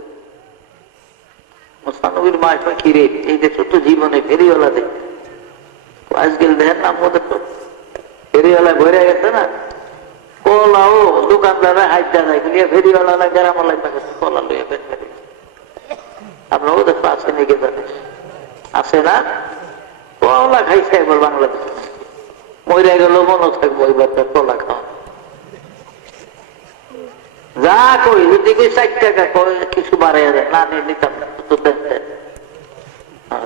মুসানবীর মা কি রে, এই দেশে তো জীবনে ফেরিওয়ালা দেখে আজকাল দেখেন না, আমাদের তো ফেরিওয়ালা ভরে গেছে না, কলাও দোকানদারা হাইটা যায় ফেরিওয়ালা গ্রামালা কলা লইয়া বের করে। আপনার ওদের আছে নাকি জানিস, আছে না? কলা খাইছে একবার বাংলাদেশ, মরে গেল মনে থাকবো এবার তার কলা খাওয়া। যা কই যদি কই 4 টাকা কিছু বাড়াইয়া যায়, না নিয়ে নিতাম তো দেন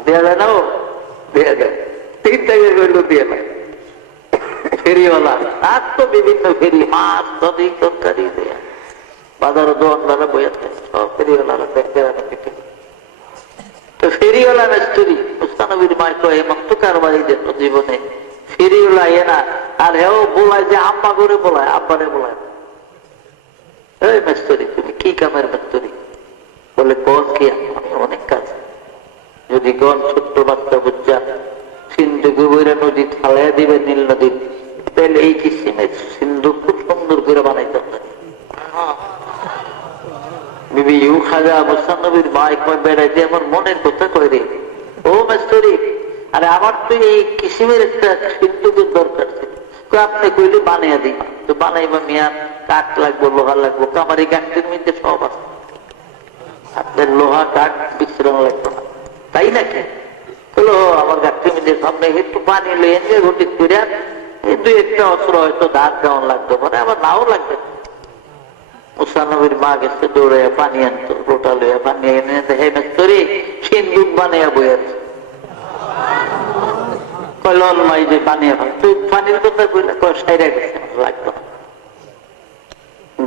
দেওয়া যায় না, ও দেওয়া যায় 3 টাকা করলো দিয়ে নেয় ফেরিওয়ালা। আর তো বিভিন্ন ফেরি, মাছ নদী তরকারি দেয়া বাজারও দোকানদারা বইয়া থাকে, সব ফেরিওয়ালারা তো ফেরিওয়ালা মেস্তরি। মুস্তানবীর মায় তো এমন তো কারবারি যেত জীবনে ফেরিওয়ালা এ না, আর হেও বলায় যে আম্মা করে বলায়, আব্বারে বলায়, এই মেস্তরি তুমি কি কামের মেস্তরি? বলে কোন কি, অনেক কাজ। যদি কোন ছোট্ট বাচ্চা বুচ্চা সিন্ধুকে বইরা নদী ফালাইয়া দিবে নীল নদী, তাহলে এই কিসিমের সিন্ধু খুব সুন্দর করে বানাইতে হবে। বিবি ইউ খাজা মুস্তানবীর মা একবার বেড়াইতে আমার মনের কথা কয়ে রে, ও মেস্তরি আরে আমার তো এই কিসিমের একটা সিন্ধুকের দরকার ছিল, আপনি কইলে বানাইয়া দিই। তো বানাইবা মিয়া, কাঠ লাগবো, লোহা লাগবো, কামারি কাঠের মধ্যে সব আছে, আপনার লোহা কাঠ বিশ্রাম লাগতো না, তাই নাকি? বলো আমার গাছটির মধ্যে সামনে একটু পানি লইয়ে নিয়ে ঘটিত করে দুই একটা অস্ত্র হয়তো ধার দেওয়ান লাগতো, মানে আবার নাও লাগবে। মুসানবীর মা গেছে দৌড়াইয়া পানি আনতো, লোটা লইয়া পানি এনে হে মেস্তরি সিন্ধুক বানাইয়া বই আছে। কয় লল মাই যে বানিয়ে ফেল, তুই পানির কথা কইলে কয় সাইরা গেছে, লাগতো না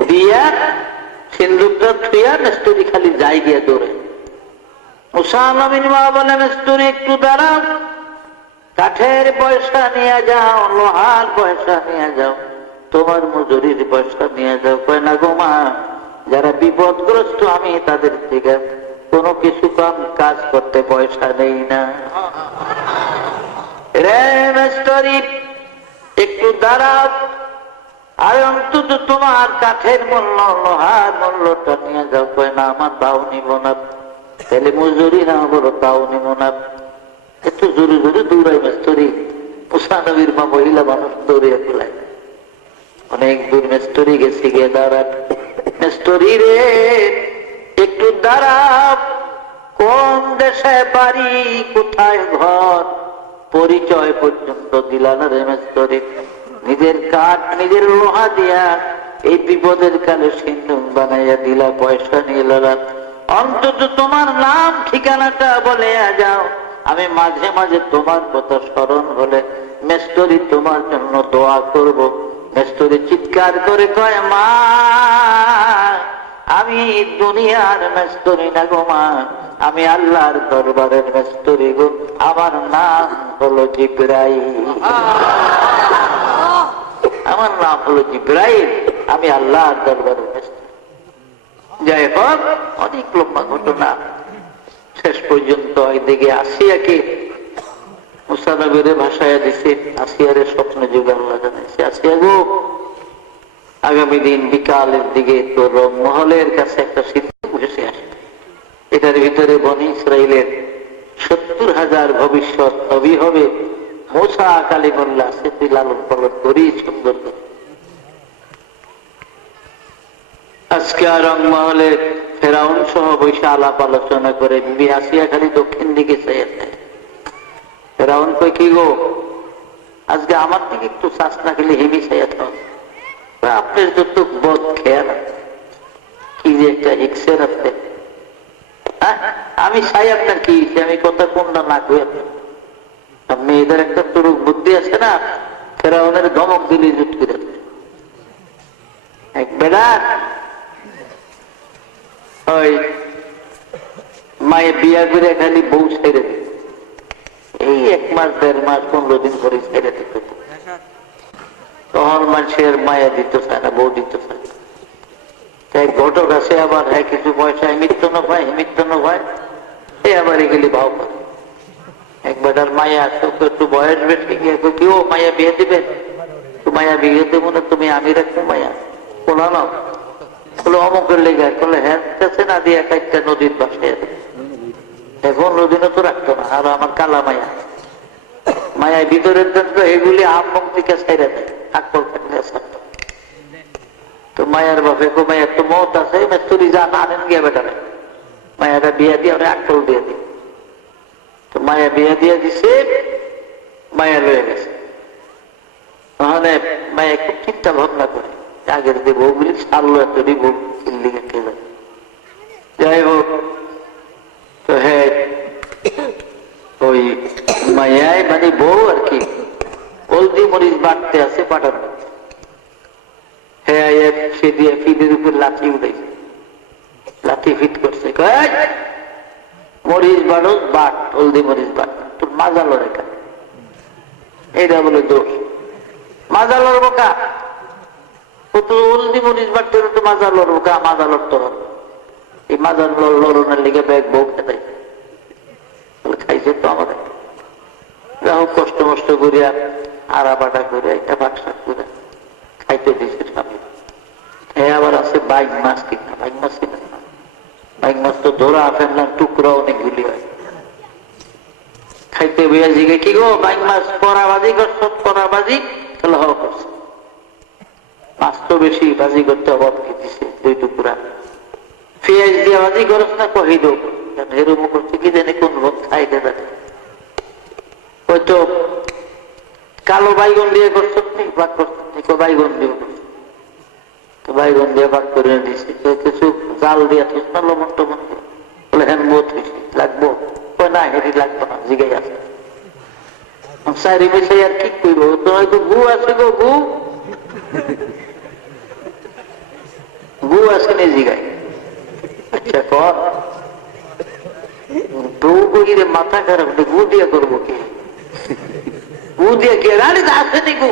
দিয়া সিন্ধুকটা থুইয়া মেস্তরি খালি যাই গিয়া দৌড়ে। মুসানবীর মা বলে মেস্তরি একটু দাঁড়াও, কাঠের পয়সা নিয়ে যাও, লোহার পয়সা নিয়ে যাও, তোমার মজুরির পয়সা নিয়ে যাও। কয় না গো মা, যারা বিপদগ্রস্ত আমি তাদের থেকে কোনো কিছু কম কাজ করতে পয়সা নেই না। রে মেস্তরি একটু দাঁড়াও, আর অন্তত তোমার কাঠের মূল্য লোহার মূল্যটা নিয়ে যাও। কয় না আমার তাও নিব না, তাহলে মজুরি না বলো তাও নিব না। একটু জোরে জোরে দৌড়াই মেস্তরি। মুসানবীর মা মহিলা মানুষ দৌড়িয়ে ফেলায়, অনেক দূর মেস্তরি গেছি গিয়ে দাঁড়ান। মেস্তরি রে একটু দাঁড়াও, কোন দেশে বাড়ি কোথায় ঘর পরিচয় পর্যন্ত দিলা না রে মেস্তরি। নিজের কাঠ নিজের লোহা দিয়া এই বিপদের কালে সিন্ধুক বানাইয়া দিলা, পয়সা নিয়ে লড়া। অন্তত তোমার নাম ঠিকানাটা বলে যাও, আমি মাঝে মাঝে তোমার কথা স্মরণ হলে মেস্তরি তোমার জন্য দোয়া করব। মেস্তরি চিৎকার করে কয় মা, আমি দুনিয়ার মেস্তরি না গো মা, আমি আল্লাহর দরবারের মেস্তরি গো, আমার নাম হলো জিবরাইল, আমার নাম হলো জিবরাইল, আমি আল্লাহর দরবারের মেস্তরি। যাই হোক, অনেক লম্বা ঘটনা। শেষ পর্যন্ত এদিকে আসিয়াকে মুসানবীর ভাষায় দিছে, আসিয়ারে স্বপ্ন যুগে আল্লাহ জানাইছে, আসিয়া গো আগামী দিন বিকালের দিকে তোর মহলের কাছে একটা সিন্ধুক ভেসে আসে, এটার ভিতরে বনি ইসরাইলের 70,000 ভবিষ্যৎ নবী হবে, মুসা কালিমুল্লাহ আছে, তুই লালন পালন করি সুন্দর করে। আজকে রংমহলে ফেরাউন সহ বৈশা আলাপ আলোচনা করে বিবি আসিয়া খালি দক্ষিণ দিকে চাইছে। ফেরাউন কই কি গো, আজকে আমার দিকে একটু শ্বাস না খেলে হেমি চাইয়া থাক, আপনার যত বোধ খেয়াল কি যে একটা ইচ্ছের আপনি, আমি চাই আপনার কি আমি কথা কোনটা না কই আপনি এদের একটা তুরুক বুদ্ধি আছে না, ফেরাউনের ধমক দিলে জুট করে এক বেড়া ওই মায়ে বিয়া করে খালি বউ ছেড়ে দিত, এই 1 মাস 1.5 মাস 15 দিন করে ছেড়ে দিত। তখন মানুষের মায়া দিত চায় না, বউ দিত চায় না। তাই ঘটক আছে আবার, হ্যাঁ কিছু পয়সা হিমিত্তন পায়, হিমিত্তন পায়, এই আবার এগুলি ভাও করে। একবার আর মায়া আছে, একটু বয়স বেশি গিয়ে কেউ মায়া বিয়ে দিবেন, মায়া বিয়ে দেবো না, তুমি আমি রাখবো মায়া কোন নাও বলে অমুকের লেগে বলে হ্যাঁ না দিয়ে একটা নদীর বাসায় এখন নদীনে তো রাখতো না। আর আমার কালা মায়া, মায়া ভিতরের জন্য এগুলি আমং থেকে ছেড়ে দেয়, আকল থাকলে ছাড়তো। তো মায়ার বাপে কো মায়ের তো মত আছে, মেস্তুরি যান আনেন গিয়ে বেটারে, মায়াটা বিয়া দিয়ে অনেক আকল দিয়ে দিই। তো মায়া বিয়া দিয়ে দিছে, মায়া রয়ে গেছে। তাহলে মায়া খুব চিন্তা ভাবনা করে আগের যে বউগুলি সারলো এত বউ দিল্লিকে খেলে, যাই হোক। তো হ্যাঁ ওই মায়ায় মানে বউ আর কি হলদি মরিচ বাড়তে আছে পাঠার মধ্যে, হ্যাঁ সে দিয়ে ফিটের উপর লাঠি উঠেছে, লাঠি ফিট করছে, মরিচ বাড়স বাট, হলদি মরিচ বাট, তোর মাজা লড়ে কেন? এইটা বলে দোষ, মাজা লড়বো কা? হলদি মরিচ বাড়তে তো মাজা লড়বো কা? মাজা লড়তে হবে, এই মাজা লড়নের লিগে ব্যাগ বউ খেতে খাইছে তো আমাদের। যা হোক কষ্ট মষ্ট করিয়া আড়া বাটা করে একটা বাক্সা করে খাইতে দিয়েছে স্বামী। হ্যাঁ আবার আছে বাইক মাছ কিনা, বাইক মাছ কিনা, বাইক মাছ তো ধরা ফেললাম, টুকরা অনেকগুলি হয়। খাইতে বইয়া জিগে কি গো বাইক মাছ করাবাজি করছ? করাবাজি তাহলে হওয়া করছে, মাছ তো বেশি বাজি করতে অভাব খেতেছে 2 টুকরা। পেঁয়াজ দিয়ে বাজি করছ না? কহি দো এরকম করছে কি জানি কোন লোক খাইতে থাকে। হয়তো কালো বাইগন দিয়ে করছো ভাগ করছো, বাইগন দিয়ে করছো, তো বাইগন দিয়ে ভাগ করে দিয়েছি। কিছু জাল দিয়ে থুস না, লবণ টবণ দিয়ে, বলে হ্যাঁ বোধ হয়েছি লাগবো, না হেরি লাগবো না, জিগাই আছে সারি মিশাই আর কি করবো, তোমার তো গু আছে গো, গু গু আছে নি জিগাই। আচ্ছা কর বউ গিয়ে মাথা খারাপ, গু দিয়ে করবো কি? গু দিয়ে কে রানি আসে নি গু?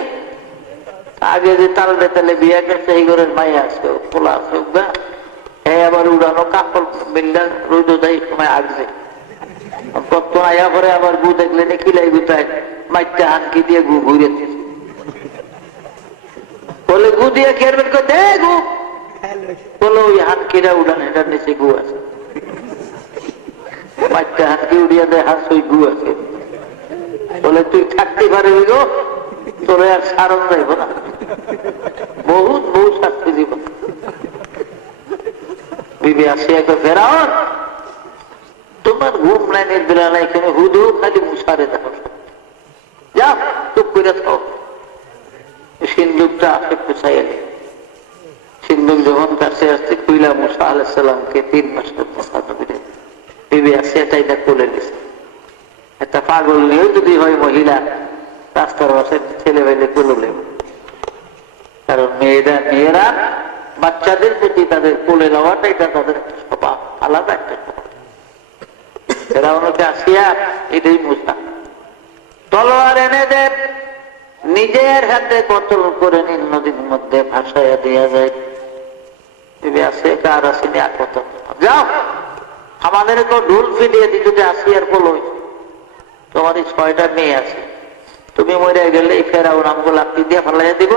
আগে যে তাল বেতালে বিয়ে করছে এই ঘরের মাইয়া আছে, পোলা আছে, হ্যাঁ আবার উড়ানো কাপড় মিললে রোদ দেয় সময় আগছে কত আয়া করে আবার গু দেখলে খিলাই গুটায় মাইটা হানকি দিয়ে গু ঘুরেছে, বলে গু দিয়ে খেরবেন দে গু, বলো ওই হানকিরা উড়ান এটার নিচে গু আছে, মাইটা হানকি উড়িয়া দেয় হাস ওই গু আছে, বলে তুই থাকতে পারবি গো, তোর আর সারণ যাইব না, বহুত বহু শাস্তি দিব। বিবি আসিয়া ফেরাউন তোমার ঘুম নাই নির্দিলা নাই, এখানে হুদু খালি মুসারে দেখো, যা চুপ করে থাও। সিন্দুকটা আসে পুষাইয়া নেই, সিন্দুক যখন কাছে আসছে কুইলা মুসা আলাইসাল্লামকে 3 মাস বিবি আসিয়া তাইটা কোলে নিছে। একটা পাগল নিয়েও যদি হয় মহিলা রাস্তার পাশে ছেলে বাইলে কোলে, কারণ মেয়েরা বাচ্চাদের প্রতি তাদের কোলে নেওয়াটা এটা তাদের একটা স্বভাব, আলাদা একটা স্বভাব। এরা ওনাকে আসিয়া এটাই মুসা তলোয়ার এনে দেন, নিজের হাতে কতল করে নীল নদীর মধ্যে ভাসাইয়া দেওয়া যায়। আসে কার আসেনি আর কত যাও আমাদের তো ঢুল ফিরিয়ে দিত যে আসিয়ার বলো তোমার 6টা মেয়ে আছে, তুমি মরে গেলে এই ফেরাও আমগুলো আপনি দিয়ে ফেলাইয়া দিব,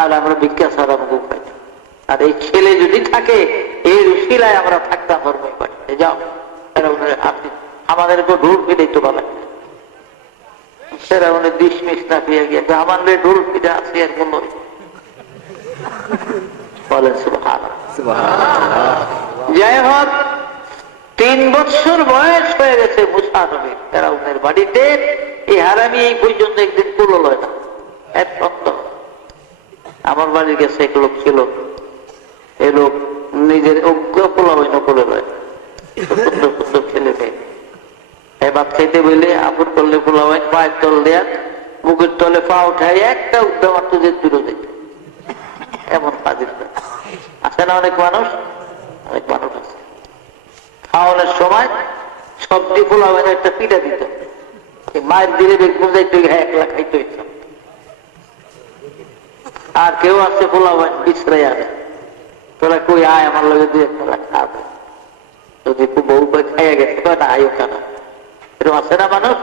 আর আমরা ভিক্ষা ছাড়া মুখ পাই। আর এই ছেলে যদি থাকে এই রুশিলায় আমরা থাকতাম ধর্মে পাঠিয়ে যাও, আপনি আমাদের তো ঢুল ফিরে তো ভালো ফেরাউনের ডিসমিস না পেয়ে গিয়ে আমাদের ঢুল ফিরে আসি আর বলল বলেন সুবহানাল্লাহ। যাই হোক 3 বছর বয়স হয়ে গেছে মুসা নবীর ফেরাউনের বাড়িতে, এই হারামি এই পর্যন্ত একদিন কুলো লয় না, এক সপ্তাহ। আমার বাড়ির গেছে এক লোক ছিল, এ লোক নিজের অজ্ঞ পোলা হইন করে লয়, সুন্দর সুন্দর ছেলে মেয়ে এবার খেতে বলে আপন করলে পোলা হয় পায়ের তল দেয়া মুখের তলে পা উঠায় একটা উদ্যম তুলে দূরে যেতে, এমন কাজের আছে না অনেক মানুষ, অনেক মানুষ আছে খাওয়ানোর সময় সবজি পোলা মানে একটা পিঠা দিত, মায়ের দিলে বেগুন যাইতে একলা খাইতে হইত। আর কেউ আছে পোলা বিশ্রাই আনে, তোরা কই আয় আমার লগে দুই একটা খাবে, যদি বউ খাইয়া গেছে না আয়ও কেন, এরকম আছে না মানুষ,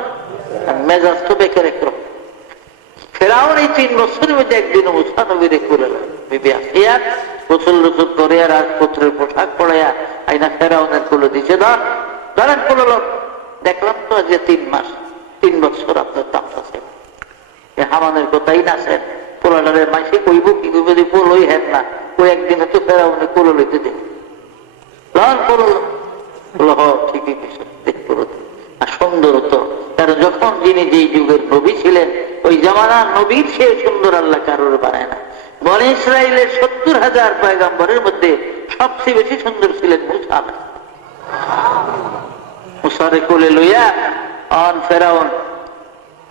মেজাজ তো বেকার একরকম। ফেরাউন এই 3 বছরের মধ্যে একদিন মুসা নবীরে করে বিবি আসিয়া গোসল রসুল করে রাজপুত্রের পোশাক পড়াইয়া আইনা ফেরাউনের কুলো দিছে, ধরেন কুলো লোক। দেখলাম তো আজকে 3 মাস 3 বছর আপনার দাম আছে, হামানের কথাই নাছেন পোলাডারের মাসে কইব কি কইব, যদি পোলই হেন না ওই একদিনে তো ফেরাউনে কুলো লইতে দেব, ঠিকই আর সুন্দর হতো। কারণ যখন যিনি যেই যুগের নবী ছিলেন ওই জামানার নবীর সে সুন্দর আল্লাহ কারোর বানায় না। বনি ইসরাইলের 70,000 পয়গম্বরের মধ্যে সবচেয়ে বেশি সুন্দর ছিলেন মুসা। মুসারে কোলে লইয়া অন ফেরাউন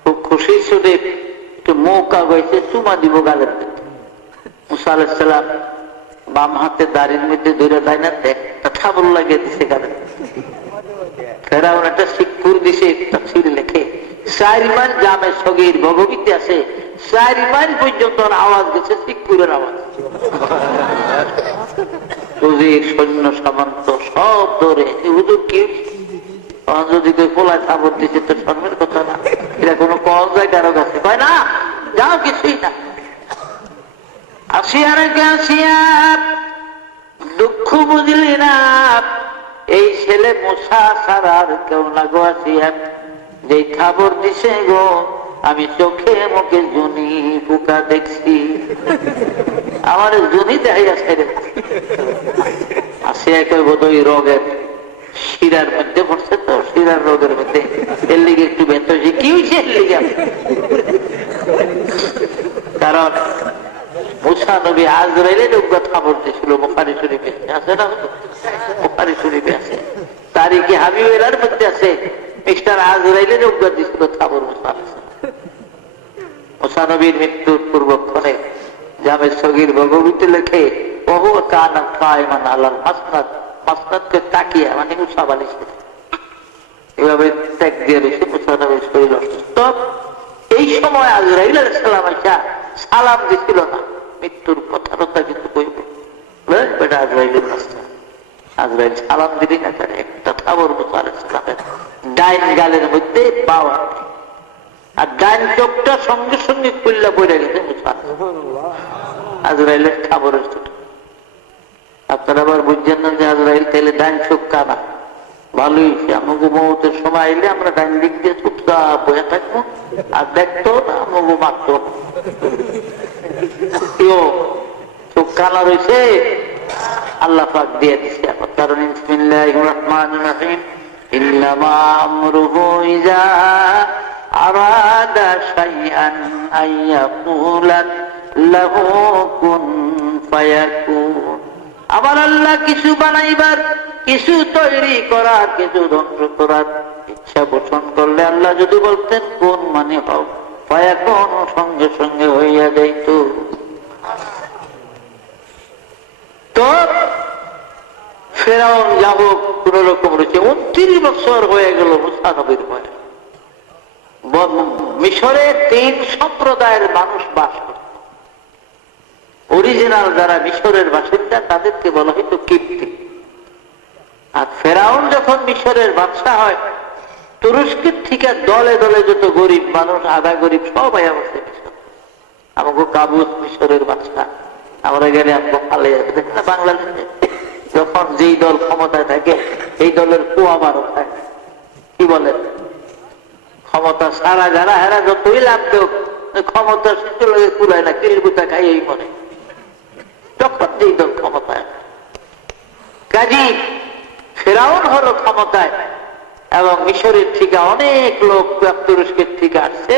খুব খুশি সুদে একটু মৌকা গেছে চুমা দিব গালের মধ্যে। মুসা আলাইহিস সালাম বাম হাতে দাড়ির মধ্যে ধরে দেয় না, একটা থাবল লাগিয়ে দিছে গালের। ফেরাউন একটা শিক্ষুর দিছে, তাফসীরে লেখে 4 মাইল জামে সগীর ভগবীতে আছে, 4 মাইল পর্যন্ত আওয়াজ গেছে শিক্ষুরের আওয়াজ। উজির সৈন্য সামন্ত সব ধরে হুজুর কি যদি কেউ পোলায় থাবর দিছে তো শর্মের কথা না, এটা কোনো কল যায় কারো কাছে, কয় না যাও কিছুই না। আসিয়া রেখে আসিয়া দুঃখ বুঝলি না, এই ছেলে মুসা ছাড়া আর কেউ না গো। আসিয়া যেই খবর দিছে গো আমি চোখে মুখে জুনি পোকা দেখছি, আমার জুনি দেখাই আছে। আসিয়া কই বোধহয় রোগের শিরার মধ্যে পড়ছে, তো শিরার রোগের মধ্যে এর লিগে একটু ব্যথ হয়েছে। কি হয়েছে এর লিগে? কারণ মুসা নবী আজরাইলের খবর দিয়েছিল, বুখারী শরীফে আছে না, বুখারী শরীফে আছে, তারিখে হাবিবের মধ্যে আছে। মিস্টার আজরাইলের উগ্র দিয়েছিল খবর মুসা। মুসা নবীর মৃত্যুর পূর্বক্ষণে জামে সগীর ভগবীতে লেখে বহু কানা কায়মান আলাল মাসনাদ, মাসনাদকে তাকিয়ে মানে মুসা বালিছে এভাবে ত্যাগ দিয়ে রয়েছে। মুসা নবীর শরীর অসুস্থ। এই সময় আজরাইল আলাইহিস সালাম আইসা সালাম দিছিল না, মৃত্যুর কথা কিন্তু কইব বেটা আজরাইলের রাস্তা। আজরাইল সালাম দিলি না, তার একটা খবর মুসা আলাইহিস সালামের ডাইন গালের মধ্যে পাওয়া, আর ডাইন চোখটা সঙ্গে সঙ্গে খুললা পড়ে গেছে মুসা। আজরাইলের খবরের ছোট আপনারা আবার বুঝছেন না যে আজরাইল তাইলে ডাইন চোখ কানা। ভালোই আমাকে মৌতের সময় এলে আমরা ডাইন দিক দিয়ে চুপচাপ বয়ে থাকবো, আর দেখতো না আমাকে মারতো। চোখ কানা রয়েছে আল্লাহ পাক দিয়ে দিচ্ছে এখন। কারণ বিসমিল্লাহির রহমানির রহিম ইন্নামা আমরুহু ইযা আরাদা শাইআন আইয়াকুলা লাহু কুন ফায়াকুন। আবার আল্লাহ কিছু বানাইবার, কিছু তৈরি করার, কিছু ধ্বংস করার ইচ্ছা পোষণ করলে আল্লাহ যদি বলতেন কোন মানে হোক, ফায়াকুন সঙ্গে সঙ্গে হইয়া যাইত। তো ফেরাউন যাবক কোন রকম রয়েছে। 29 বছর হয়ে গেল মুসা নবীর পরে। মিশরে 3 সম্প্রদায়ের মানুষ বাস করত। অরিজিনাল যারা মিশরের বাসিন্দা তাদেরকে বলা হইতো কিপ্তি। আর ফেরাউন যখন মিশরের বাদশা হয়, তুরস্কের থেকে দলে দলে যত গরিব মানুষ, আধা গরিব সবাই আমাকে আমাকে কাবুস মিশরের বাদশা, আমরা গেলে আমাকে ফালে যাবে। দেখেন না বাংলাদেশে যখন যেই দল ক্ষমতায় থাকে এই দলের কুয়াবারও থাকে, কি বলেন ক্ষমতা সারা যারা হেরা যতই লাভ দেব ক্ষমতা শিশু লাগে কুলায় না, কিলগুতা খাই এই মনে যখন যেই দল ক্ষমতায়। কাজী ফেরাউন হলো ক্ষমতায়, এবং মিশরের থেকে অনেক লোক তুরস্কের থেকে আসছে,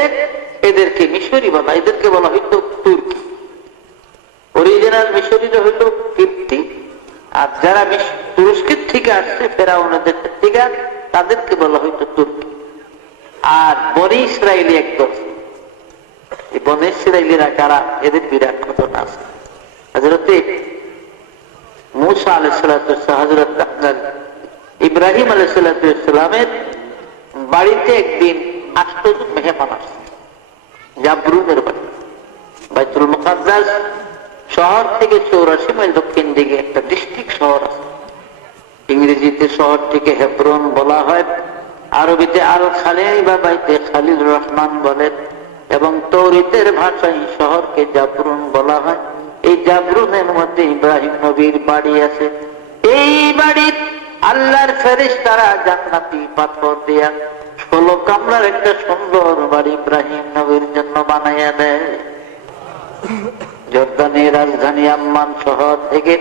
এদেরকে মিশরি বলা, এদেরকে বলা হইতো তুর্কি। অরিজিনাল মিশরিরা হইতো কীর্তি, আর যারা তুরস্কের থেকে আসছে ফেরাউনদের থেকে তাদেরকে বলা হইতো তুর্কি। আর বনি ইসরায়েলি একদল, এই বনি ইসরায়েলিরা কারা, এদের বিরাট ঘটনা আছে। হযরতে মূসা আলাইহিস সালাতু ওয়াস সালাম, হযরত আপনার ইব্রাহিম আলাইহিসসালামের বাড়িতে একদিন 8 জন মেহমান আসছে, জাবরুনের বাড়ি। বাইতুল মুকাদ্দাস শহর থেকে 84 মাইল দক্ষিণ দিকে একটা ডিস্ট্রিক্ট শহর আছে। ইংরেজিতে শহরটিকে হেব্রন বলা হয়, আরবিতে আল খালিল বা বাইতে খালিল রহমান বলে, এবং তৌরিতের ভাষায় শহরকে জাবরুন বলা হয়। এই জাবরুনের মধ্যে ইব্রাহিম নবীর বাড়ি আছে। এই বাড়ির আল্লাহর ফেরেশতারা জান্নাতি পাথর দিয়া 16 কামরার একটা সুন্দর বাড়ি ইব্রাহিম নবীর জন্য বানাইয়া দেয়। জর্দানের রাজধানী আম্মান শহর থেকে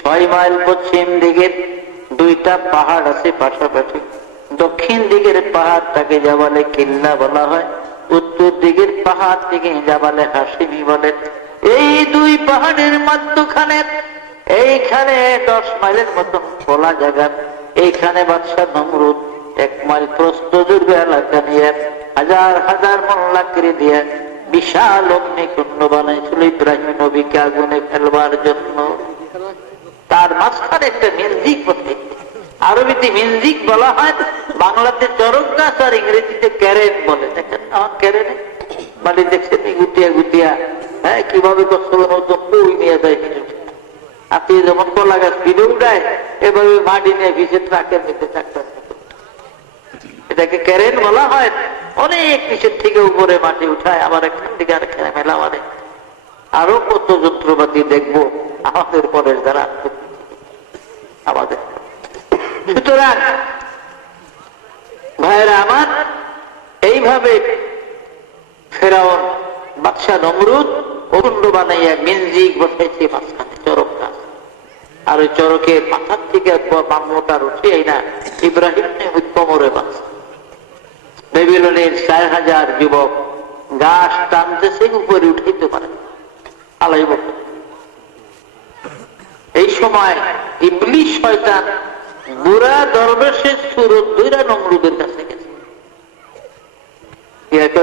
6 মাইল পশ্চিম দিকে 2টা পাহাড় আছে পাশাপাশি। দক্ষিণ দিকের পাহাড়টাকে জাবালে কিল্লা বলা হয়, উত্তর দিকের পাহাড় থেকে জাবালে হাসিমি বলে। এই 2 পাহাড়ের মধ্যখানে এইখানে 10 মাইলের মতন খোলা জায়গা। এইখানে বাদশাহ নমরুদ 1 মাইল প্রস্থ দীর্ঘ এলাকা নিয়ে হাজার হাজার মোল্লাকড়ি দিয়ে বিশাল অগ্নিকুণ্ড বানাইছিল ইব্রাহিম নবীকে আগুনে ফেলবার জন্য। তার মাঝখানে একটা মিউজিক বসে, আরবিতে মিউজিক বলা হয়, বাংলাতে চরক গাছ আর ইংরেজিতে ক্যারেন বলে। দেখেন আমার ক্যারেনে মানে দেখছেন গুটিয়া গুটিয়া, হ্যাঁ কিভাবে কষ্ট নিয়ে যায়। আপনি যেমন কলা গাছ ভিড়ে উঠায়, এভাবে মাটি নিয়ে ভিজে ট্রাকের মধ্যে চাকটার, এটাকে ক্যারেন বলা হয়। অনেক নিচের থেকে উপরে মাটি উঠায়, আবার এখান থেকে আর এখানে মেলা মানে। আরো কত যন্ত্রপাতি দেখবো আমাদের পরের দ্বারা আমাদের। সুতরাং ভাইয়েরা আমার, এইভাবে ফেরাউন বাদশাহ নমরুদ অরুণ্ড বানাইয়া মিউজিক বসাইছে মাঝখানে চরক গাছ। আর ওই চরকের মাথার থেকে মামলাটা উঠিয়ে না ইব্রাহিম কোমরে বাঁচছে। বেবিলনের 4000 যুবক গাছ টানতেছে, উপরে উঠাইতে পারে আলাই বছর। এই সময় ইবলিস শয়তান বুড়া দরবেশের সুরত দুইরা নমরুদের কাছে গেছে।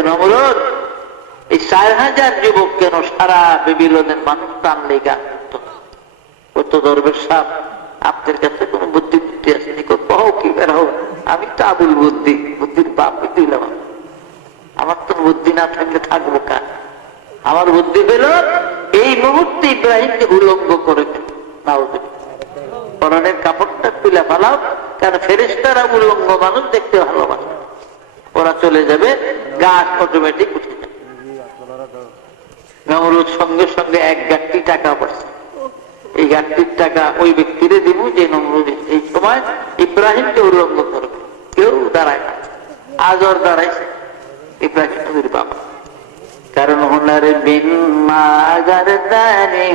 নমরুদ, এই 4000 যুবক কেন সারা বেবিলনের মানুষ টানলে গান করতো? কত দরবেশ সাহেব, আপনার কাছে কোন বুদ্ধি বুদ্ধি আসেনি? কহ কি বের হোক, আমি তো আবুল বুদ্ধি, বুদ্ধির বাপই দিলাম। আমার তো বুদ্ধি না থাকলে থাকবো কার? আমার বুদ্ধি পেল এই মুহূর্তে ইব্রাহিমকে উলঙ্গ করে পরনের কাপড়টা তুলে ফেলাও, কারণ ফেরেশতারা উলঙ্গ মানুষ দেখতে ভালোবাসে। ওরা চলে যাবে, গাছ অটোমেটিক উঠে যাবে। নমরুদ সঙ্গে সঙ্গে 1 গাঁটটি টাকা পড়ছে। এই গাঁটটির টাকা ওই ব্যক্তিরে দিব যে নমরুদ এই সময় ইব্রাহিমকে উলঙ্গ করবে। কেউ দাঁড়ায় না, আজর দাঁড়াইছে ইব্রাহিম নবীর বাবা। কারণ হুনার বিন মাগার দারি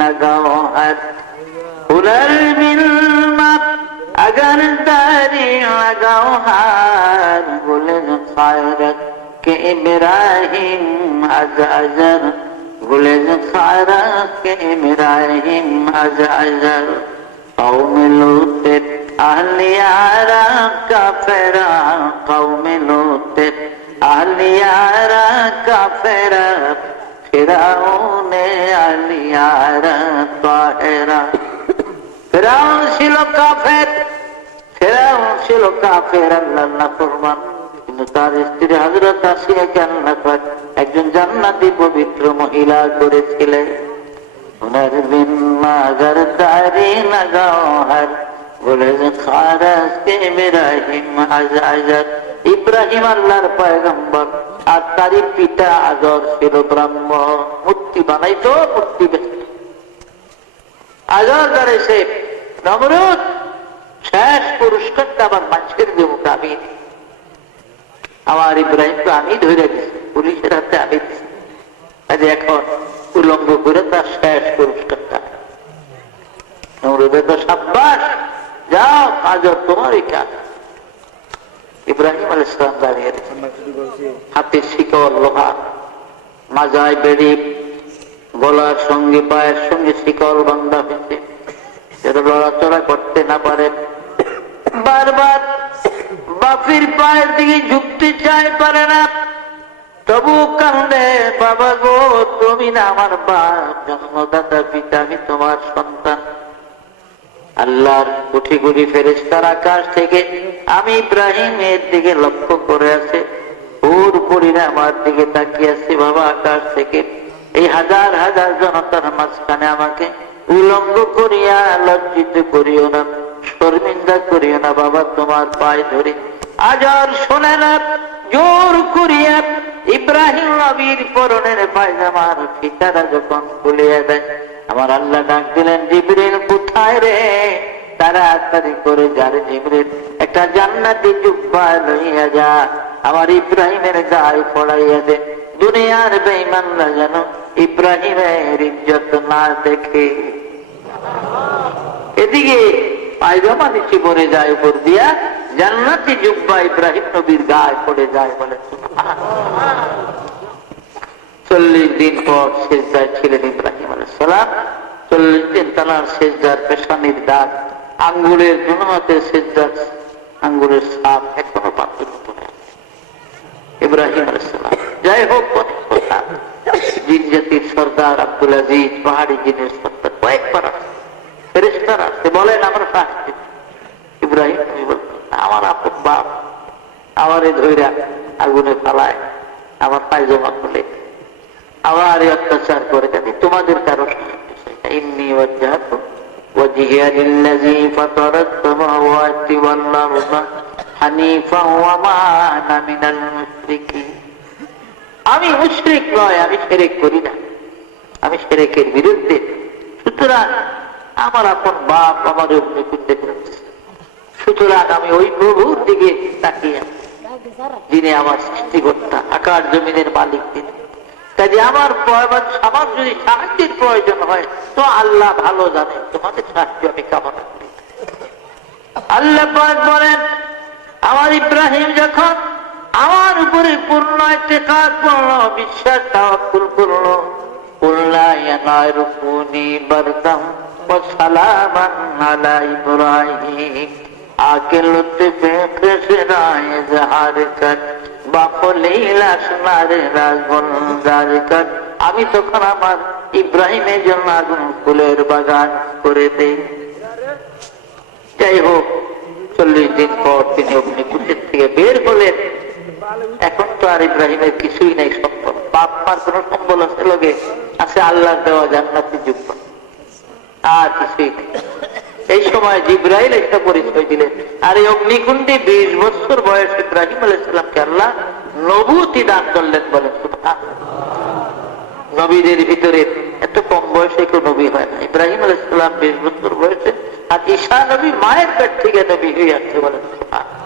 নগৌহর, হুনার বিন अगर दारी गौहार गुल खायरत के इब्राहिम अज अजर, गुल खायरत के इब्राहिम अज अजर। कौम लूत अहलियारा का फेरा, कौम लूत अहलियारा का फेरा, फिरौन अहलियारा ताहिरा। ফেরাউন ছিল কাফের, ফেরাউন ছিল কাফের, আল্লাহর নাফরমান। কিন্তু তার স্ত্রী হযরত আসিয়াকে আল্লাহ পাক একজন জান্নাতি পবিত্র মহিলা করেছিলেন। উনার বিন মাগার দারি নগৌহর, বলে খারাস কে ইব্রাহিম আজ আজর। ইব্রাহিম আল্লাহর পয়গম্বর, আর তারই পিতা আজর ছিল ব্রাহ্মণ। মূর্তি বানাইতো, মূর্তি বেচত। আজর দাঁড়াইছে, নমরুদ শেষ পুরস্কারটা আমার মানুষের দেবো, আমি আমার ইব্রাহিমকে আমি ধরে দিচ্ছি, পুলিশের হাতে আমি দিচ্ছি। এখন উলঙ্গ করে তার শেষ পুরস্কারটা। নমরুদের তো সাব্বাস, যাও আজর তোমারই কাজ। ইব্রাহিম আলাইহিস সালাম দাঁড়িয়ে হাতে শিকল লোহা, মাজায় বেড়ি, গলার সঙ্গে পায়ের সঙ্গে শিকল বান্ধা হয়েছে, যেন লড়াচড়া করতে না পারে। বারবার বাপির পায়ের দিকে ঝুঁকতে চায়, পারে না, তবু কান্দে, বাবা গো তুমি না আমার বাপ, জন্মদাতা পিতা, আমি তোমার সন্তান। আল্লাহর কোটি কোটি ফেরেশতার আকাশ থেকে আমি ইব্রাহিমের দিকে লক্ষ্য করে আছে, ওর পরিণাম আমার দিকে তাকিয়ে আছে। বাবা, আকাশ থেকে এই হাজার হাজার জনতার মাঝখানে আমাকে উলঙ্গ করিয়া লজ্জিত করিও না, শর্মিন্দা করিও না বাবা, তোমার পায়ে ধরে আজার শোনে না। জোর করিয়া ইব্রাহিম নবীর পরনের পায়জামার ফিতারা যখন খুলিয়া দেয়, আমার আল্লাহ ডাক দিলেন, জিবরিল কোথায় রে? তাড়াতাড়ি করে যারে জিবরিল একটা জান্নাতি জুব্বা লইয়া যা, আমার ইব্রাহিমের গায়ে পড়াইয়া দে। দুনিয়ার বেঈমানরা যেন ইব্রাহিমের ইজ্জত না দেখে। এদিকে পায়জামা নিচে পড়ে যায়, উপর দিয়া জান্নাতি জুব্বা ইব্রাহিম নবীর গায়ে পড়ে যায়। বলে 40 দিন পর সেজদায় ছিলেন ইব্রাহিম আলাইহিস সালাম। 40 দিন তানার সেজদার পেশানির দাগ, আঙ্গুলের জুনহাতের সেজদার আঙ্গুলের ছাপ এখনো পাথর ইব্রাহিম আলাইহিস সালাম। যাই হোক, জিন জাতির সর্দার আব্দুল আজিজ, পাহাড়ি জিনের সর্দার কয়েকবার ফেরেশতারা আসতে বলেন, আমরা সাহায্য। ইব্রাহিম নবী বলতেন, আমার আপন বাপ আমারে ধইরা আগুনে ফালায়, আমার পায়জামা খুলে আবার অত্যাচার করে, যাতে তোমাদের কারো ইন্নী ওয়াজজাহতু ওয়াজহিয়া লিল্লাযী ফাতারাস সামাওয়াতি ওয়াল আরদা হানিফান ওয়া মা আনা মিনাল মুশরিকিন। আমি মুশরিক নয়, আমি শিরক করি না, আমি শিরকের বিরুদ্ধে। সুতরাং আমার আপন বাপ আমার অগ্নিকুণ্ডে ফেলেছে, সুতরাং আমি ওই প্রভুর দিকে তাকিয়ে, যিনি আমার সৃষ্টিকর্তা, আকাশ জমিনের মালিক তিনি। কাজে আমার যদি সাহায্যের প্রয়োজন হয় তো আল্লাহ ভালো জানে, তোমাদের সাহায্য আমি কামনা করি। আল্লাহ পাক বলেন, আমার ইব্রাহিম যখন আমার উপরে পূর্ণ ইতিকাদ করলো, বিশ্বাস তাওয়াক্কুল করলো, কুল্লা ইয়ানারুকুনি বারদাম ওয়া সালামান আলা ইব্রাহিম, আকে লুতফে কসরায় ইজহার কর বাফলিল আসনারে রাজবন্দার কর। আমি তখন আমার ইব্রাহিমের জন্য আগুন ফুলের বাগান করে দেই। যাই হোক, 40 দিন পর তিনি অগ্নিকুণ্ডের থেকে বের হলেন। এখন তো আর ইব্রাহিমের কিছুই নাই সম্বল, বাপ মার কোন সম্বল আছে লোকে আছে আল্লাহর দেওয়া জান্নাতি যুগ, আর কিছুই নেই। এই সময় জিবরাইল একটা পরিচয় দিলেন। আর এই অগ্নিকুণ্ডে 20 বছর বয়স ইব্রাহিম আলাইহিস সালামকে আল্লাহ নবুয়তি দান করলেন। বলেন সুবহানাল্লাহ। নবীদের ভিতরে এত কম বয়সে কেউ নবী হয় না। ইব্রাহিম আলাইহিস সালাম 20 বছর বয়সে, আর ঈসা নবী মায়ের পেট থেকে নবী হয়ে আসছে। বলেন সুবহানাল্লাহ।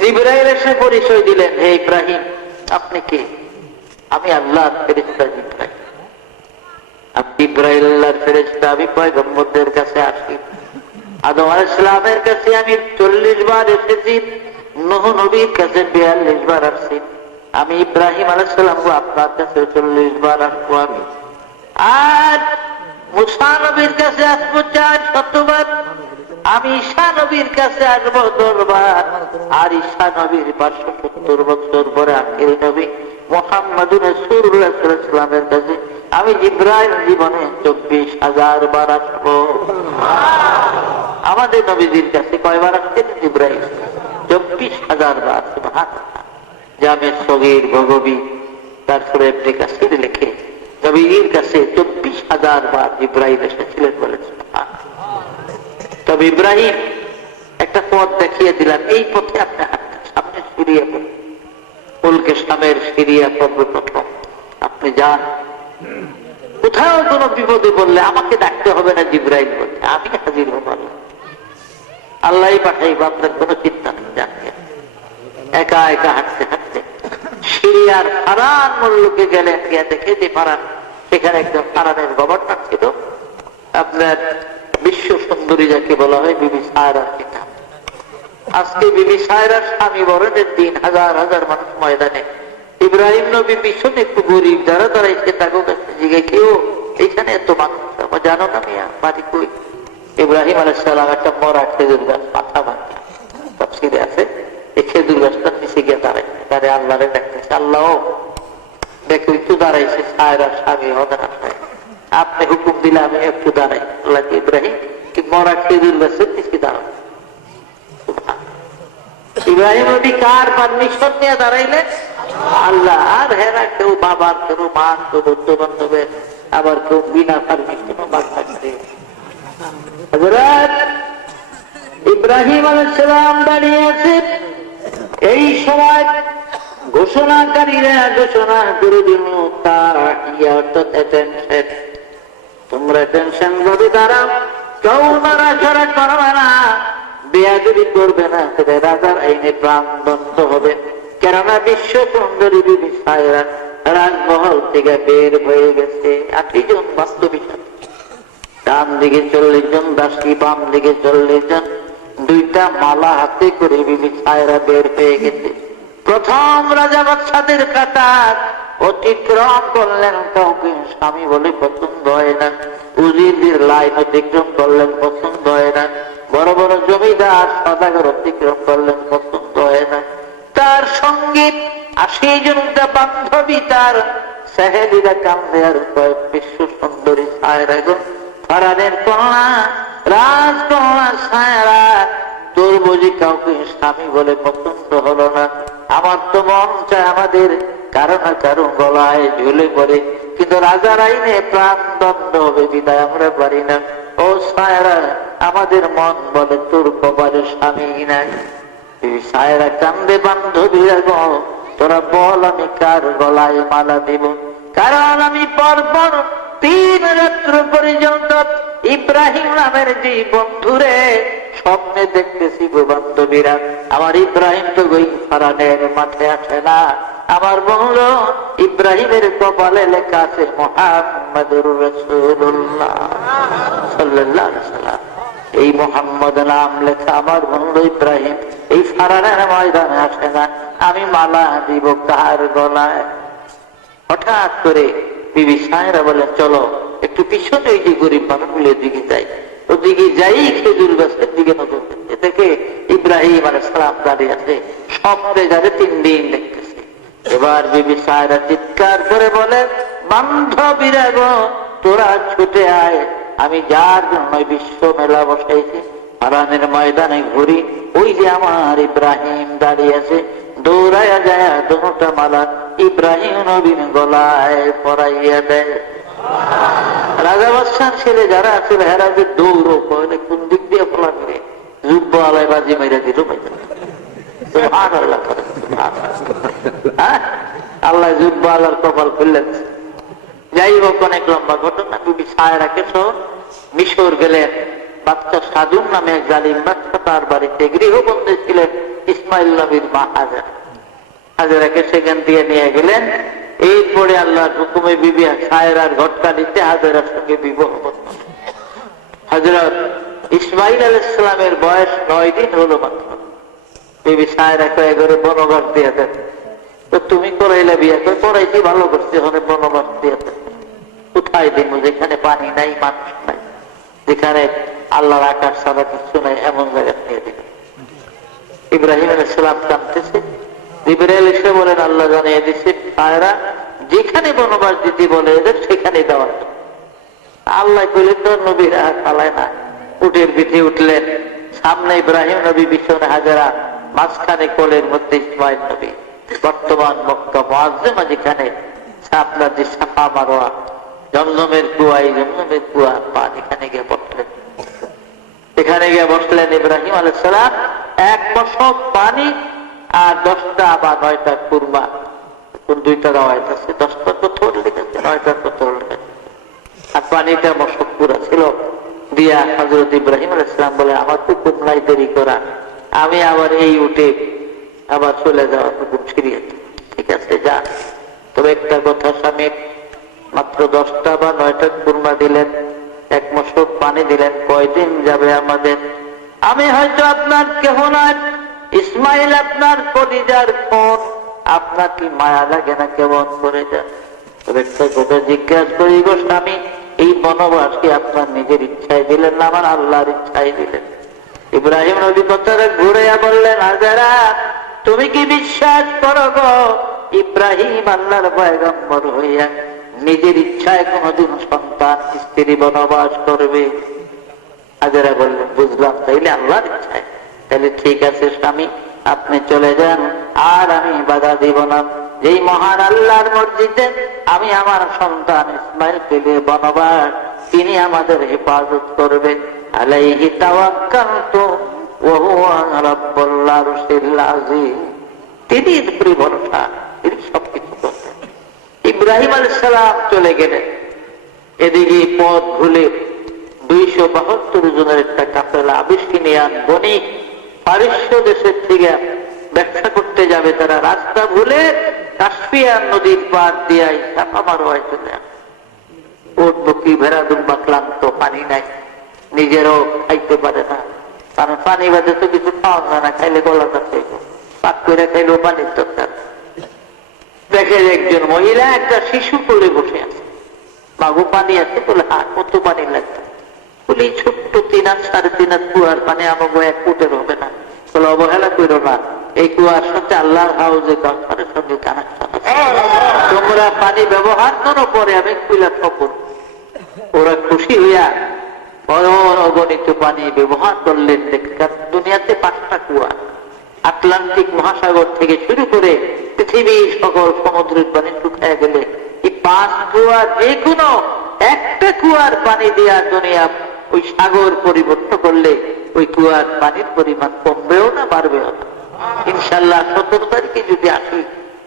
জিবরাইল এসে পরিচয় দিলেন, হে ইব্রাহিম, আপনি কে? আমি আল্লাহর ফেরেশতা জিবরাইল। আপনি ইব্রাহিম আল্লাহর ফেরেশতা, আমি পয়গম্বরদের কাছে আসি। আদম আলাইহিস সালামের কাছে আমি 40 বার এসেছি, নূহ নবীর কাছে 42 বার আসছি। আমি ইব্রাহিম আলাইহিস সালাম আপনার কাছে 40 বার আসবো আমি। আর মুসা নবীর কাছে আসবো 400 বার। আমি ঈসা নবীর কাছে আসবো 10 বার। আর ঈসা নবীর 570 বছর পরে আখির নবী মুহাম্মদুর রাসূলুল্লাহ সাল্লাল্লাহু আলাইহি ওয়াসাল্লামের কাছে আমি জিবরাইল জীবনে 24,000 বার আসবো। আমাদের নবীজির কাছে কয়বার আসছেন জিবরাইল? 24,000 বার। সুবহানাল্লাহ। জামে সগীর ভগবী তারপরে ইবনে কাসির লিখে নবীজির কাছে 24,000 বার জিবরাইল এসেছিলেন। বলেন সুবহানাল্লাহ। তবে ইব্রাহিম একটা পথ দেখিয়ে দিলেন, এই পথে আপনি হাঁটতে, সামনে সিরিয়া, উলকে সামের সিরিয়া সর্বপ্রথম আপনি যান। কোথাও কোনো বিপদে বললে আমাকে ডাকতে হবে না, জিবরাইল বলছে আমি হাজির হব। আল্লাহ পাঠাইব, আপনার কোনো চিন্তা নেই। জানতে একা একা হাঁটতে হাঁটতে সিরিয়ার ফারান মুল্লুকে গেলেন। গিয়ে দেখে যে ফারান, সেখানে একজন ফারানের গভর্নর ছিল, আপনার বিশ্ব সুন্দরী যাকে বলা হয় বিবি সায়রা। আজকে বিবি সায়রার স্বামী বরণের দিন হাজার হাজার মানুষ ময়দানে, ইব্রাহিম নবী পিছনে একটু গরিব যারা দাঁড়াইছে তাকে কাছে জিজ্ঞাসা, কেউ এইখানে এত মানুষ জানো না মিয়া, বাড়ি কই? ইব্রাহিম আলাইহিস সালাম একটা মরা খেজুর গাছ মাথা ভাঙা তাফসীরে আছে, এই খেজুর গাছটা নিচে গিয়ে দাঁড়াইছে, তারে আল্লাহরে ডাকতেছে, আল্লাহ দেখো একটু দাঁড়াইছে সায়রার স্বামী হবে না। আপনি হুকুম দিলে আমি একটু দাঁড়াই। আল্লাহ ইব্রাহিম কি মরা খেজুর গাছের নিচে দাঁড়াবো? ইব্রাহিম নবী কার পারমিশন নিয়ে দাঁড়াইলেন? আল্লাহ। আর হেরা কেউ বাবার, কেউ মা, কেউ বন্ধু বান্ধবের, আবার কেউ বিনা পারমিশনও বাদ থাকছে। ইব্রাহিম আলাইহিস সালাম দাঁড়িয়ে আছে। এই সময় ঘোষণাকারীরা ঘোষণা করে দিল, তোমরা টেনশন করে দাঁড়াও, কেউ নড়াচড়া করবে না, বেয়াদবি করবে না, তবে রাজার আইনে প্রাণদণ্ড হবে। কেননা বিশ্ব সুন্দরী বিবি সায়রা রাজমহল থেকে বের হয়ে গেছে। 8 জন বাস্তবিক, ডান দিকে 40 জন দাসী, বাম দিকে 40 জন, 2টা মালা হাতে করে বিবি সায়রা বের হয়ে গেছে। প্রথম রাজা বাদশাদের কাতার অতিক্রম করলেন, কাউকে স্বামী বলে পছন্দ হয় না। উজিরদের লাইন অতিক্রম করলেন, পছন্দ হয় না। বড় বড় জমিদার সদাগর অতিক্রম করলেন, পছন্দ হয় না। তার সঙ্গে 80 জনটা বান্ধবী, তার সাহেলিরা কান্দে। আর বিশ্ব সুন্দরী সায়রা গো, ফারানের কন্যা, রাজকন্যা সায়রা, তোর বুঝি কাউকে স্বামী বলে পছন্দ হলো না? আমার তো মন চায় আমাদের কারো না কারো গলায় ঝুলে পড়ে, কিন্তু রাজার আইনে প্রাণদণ্ড হবে বিদায় আমরা পারি না। ও সায়রা, আমাদের মন বলে তোর কপালে স্বামী নাই। সায়রা কান্দে, বান্ধবীরা গো, তোরা বল আমি কার গলায় মালা দেব? কারণ আমি পরপর 3 রাত্র পর্যন্ত ইব্রাহিম নামের যে বন্ধুরে স্বপ্নে দেখতেছি গো বান্ধবীরা। আমার ইব্রাহিম তো গই ফারানের মাঠে আসে না। আমার বন্ধু ইব্রাহিমের কপালে লেখা আছে মুহাম্মাদুর রাসূলুল্লাহ সাল্লাল্লাহু আলাইহি ওয়াসাল্লাম। এই মুহাম্মদ নাম লেখা আমার বন্ধু ইব্রাহিম এই ফারানের ময়দানে আসে না। আমি মালা দিব কার গলায়? হঠাৎ করে বিবি সায়রা বলেন, চলো একটু পিছনে ওই যে গরিব মানুষগুলোর দিকে যাই। ওদিকে যাই, খেজুর গাছের দিকে নজর দিচ্ছে, দেখে ইব্রাহিম আলাইহিস সালাম দাঁড়িয়ে আছে। স্বপ্নে যাবে 3 দিন দেখতেছে। এবার বিবি সায়রা চিৎকার করে বলে, বান্ধবীরা গো, তোরা ছুটে আয়, আমি যার জন্য বিশ্ব মেলা বসাইছি ফারানের ময়দানে ঘুরি, ওই যে আমার ইব্রাহিম দাঁড়িয়ে আছে, দৌড়াইয়া যায়, দুটা মালা ইব্রাহিম নবীর গলায় পরাইয়া দেয়। রাজা বাদশার ছেলে যারা আছে হেরা যে দৌড়ো, কোন দিক দিয়ে ফলা করে যুব্ব আলাই বাজি মেরে দিল। আল্লাহ যুব্ব আলার কপাল খুললেন। যাই হোক, অনেক লম্বা ঘটনা। বিবি সায়রাকে সহ মিশর গেলেন। বাচ্চা সাজুন নামে এক জালিম বাচ্চা, তার বাড়িতে গৃহবন্দী ছিলেন ইসমাইল নবীর মা হাজেরা। হাজেরাকে সেখান দিয়ে নিয়ে গেলেন। এরপরে আল্লাহর হুকুমে বিবি সায়রার ঘটকালিতে হাজেরার সঙ্গে বিবাহ করতেন। হযরত ইসমাইল আলাইহিস সালামের বয়স 9 দিন হলো মাত্র। বিবি সায়রা কয়ে করে বনবাস দিয়ে দেন। তো তুমি করাইলে বিয়ে? করাইছি, ভালো করছি, ওখানে বনবাস দিয়ে দেন। কোথায় দিব? যেখানে পানি নাই, মানুষ নাই, যেখানে আল্লাহর আকাশ ছাড়া কিছু নাই, এমন জায়গা নিয়ে দিল। ইব্রাহিম আলাইহিস সালাম কাঁদতেছে। জিবরাইল এসে বলেন, আল্লাহ জানিয়ে দিচ্ছে সায়রা যেখানে বনবাস দিতে বলে এদের সেখানে দেওয়া। আল্লাহ কইলেন তো নবীরা পালায় না। উটের পিঠে উঠলেন, সামনে ইব্রাহিম নবী, পিছনে হাজেরা, মাঝখানে কোলের মধ্যে ইসমাইল নবী। বর্তমান মক্কা মুআজ্জামা, যেখানে আপনার যে সাফা মারোয়া, জমজমের কুয়া, এই জমজমের কুয়া পান, এখানে গিয়ে বসলেন। এখানে গিয়ে বসলেন ইব্রাহিম আলাইহিস সালাম। 1 মশক পানি আর 10টা বা 9টা কুরমা, কোন 2টা রাওয়ায়াত আছে, 10টা পাথর লিখেছে, 9টা পাথর লিখেছে, আর পানিটা মশক পুরা ছিল। দিয়া হযরত ইব্রাহিম আলাইহিস সালাম বলে, আমার তো কুমলাই দেরি করা, আমি আবার এই উঠে আবার চলে যাওয়ার হুকুম ছিড়িয়েছে। ঠিক আছে, যা, তবে একটা কথা, স্বামী মাত্র 10টা বা 9টা কুরমা দিলেন, 1 মশক পানি দিলেন, কয়দিন যাবে আমাদের? আমি হয়তো আপনার কেহ নয়, ইসমাইল আপনার কলিজার কোন, আপনার কি মায়া লাগে না? কেমন করে যান? তবে একটা কথা জিজ্ঞাসা করি গো স্বামী, এই বনবাস কি আপনার নিজের ইচ্ছায় দিলেন না আমার আল্লাহর ইচ্ছায় দিলেন? ইব্রাহিম নবী কথাটা ঘুরে বললেন, হাজেরা তুমি কি বিশ্বাস করো গো, ইব্রাহিম আল্লাহর পয়গম্বর হইয়া নিজের ইচ্ছায় কোনদিন সন্তান স্ত্রী বনবাস করবে? হাজেরা বললেন, বুঝলাম, তাইলে আল্লাহর ইচ্ছায়। তাহলে ঠিক আছে স্বামী, আপনি চলে যান, আর আমি বাধা দিব না। যেই মহান আল্লাহর মসজিদে আমি আমার সন্তান ইসমাইল পেলে বনবাস, তিনি আমাদের হেফাজত করবেন। আলাইহি তাওয়াক্কালতু ওয়া হুয়া রাব্বুল আরশিল আযীম। তিনি উপরে ভরসা, তিনি সবকিছু করতেন। ইব্রাহিম আলাইহিস সালাম চলে গেলেন। এদিকে পথ ভুলে 272 জনের একটা কাফেলা আবিসিনিয়ান বণিক পারস্য দেশের থেকে ব্যবসা করতে যাবে, তারা রাস্তা ভুলে কাস্পিয়ান নদীর পার দিয়ে চাপা মারোয় চলে আসে। ওট বকরি ভেড়া দুম্বা ক্লান্ত, পানি নাই, নিজেরও খাইতে পারে না, কারণ পানি বাদে তো কিছু খাওয়া যায় না, খাইলে গলাটা খাইব, পাক করে খাইলেও পানির দরকার। দেখে একজন মহিলা একটা শিশু কোলে বসে আছে, বাবু পানি আছে বলে, হ্যাঁ, কত পানি লাগবে বলে, ছোট্ট 3 হাত 3.5 হাত কুয়ার পানি আমাকে 1 ফুটের হবে না বলে, অবহেলা করো না, এই কুয়ার সাথে আল্লাহর হাউজে কাউসারের সঙ্গে কানেকশন আছে, তোমরা পানি ব্যবহার করো, পরে আমি কুইলা খবর। ওরা খুশি হইয়া অগণিত পানি ব্যবহার করলেন। দুনিয়াতে 5টা কুয়া, আটলান্টিক মহাসাগর থেকে শুরু করে পৃথিবীর সকল সমুদ্রের পানি শুকায় গেলে এই 5 কুয়া যে কোনো একটা কুয়ার পানি দিয়া দুনিয়া ওই সাগর পরিবর্তন করলে ওই কুয়ার পানির পরিমাণ কমবেও না, বাড়বেও না। ইনশাল্লাহ 17 তারিখে যদি আসি,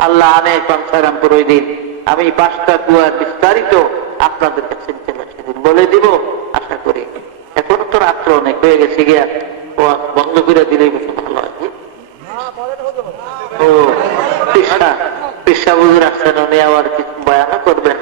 আল্লাহ আনে কনসারামপুর, ওই দিন আমি 5টা কুয়ার বিস্তারিত আপনাদের কাছে সেদিন বলে দিব, আশা করি। এখনো তো রাত্র অনেক হয়ে গেছে, গিয়া বন্ধ করে দিলেই বেশি ভালো হয়। ও পেশা হুজুর আসছেন, উনি আবার কিছু বয়ানও করবেন।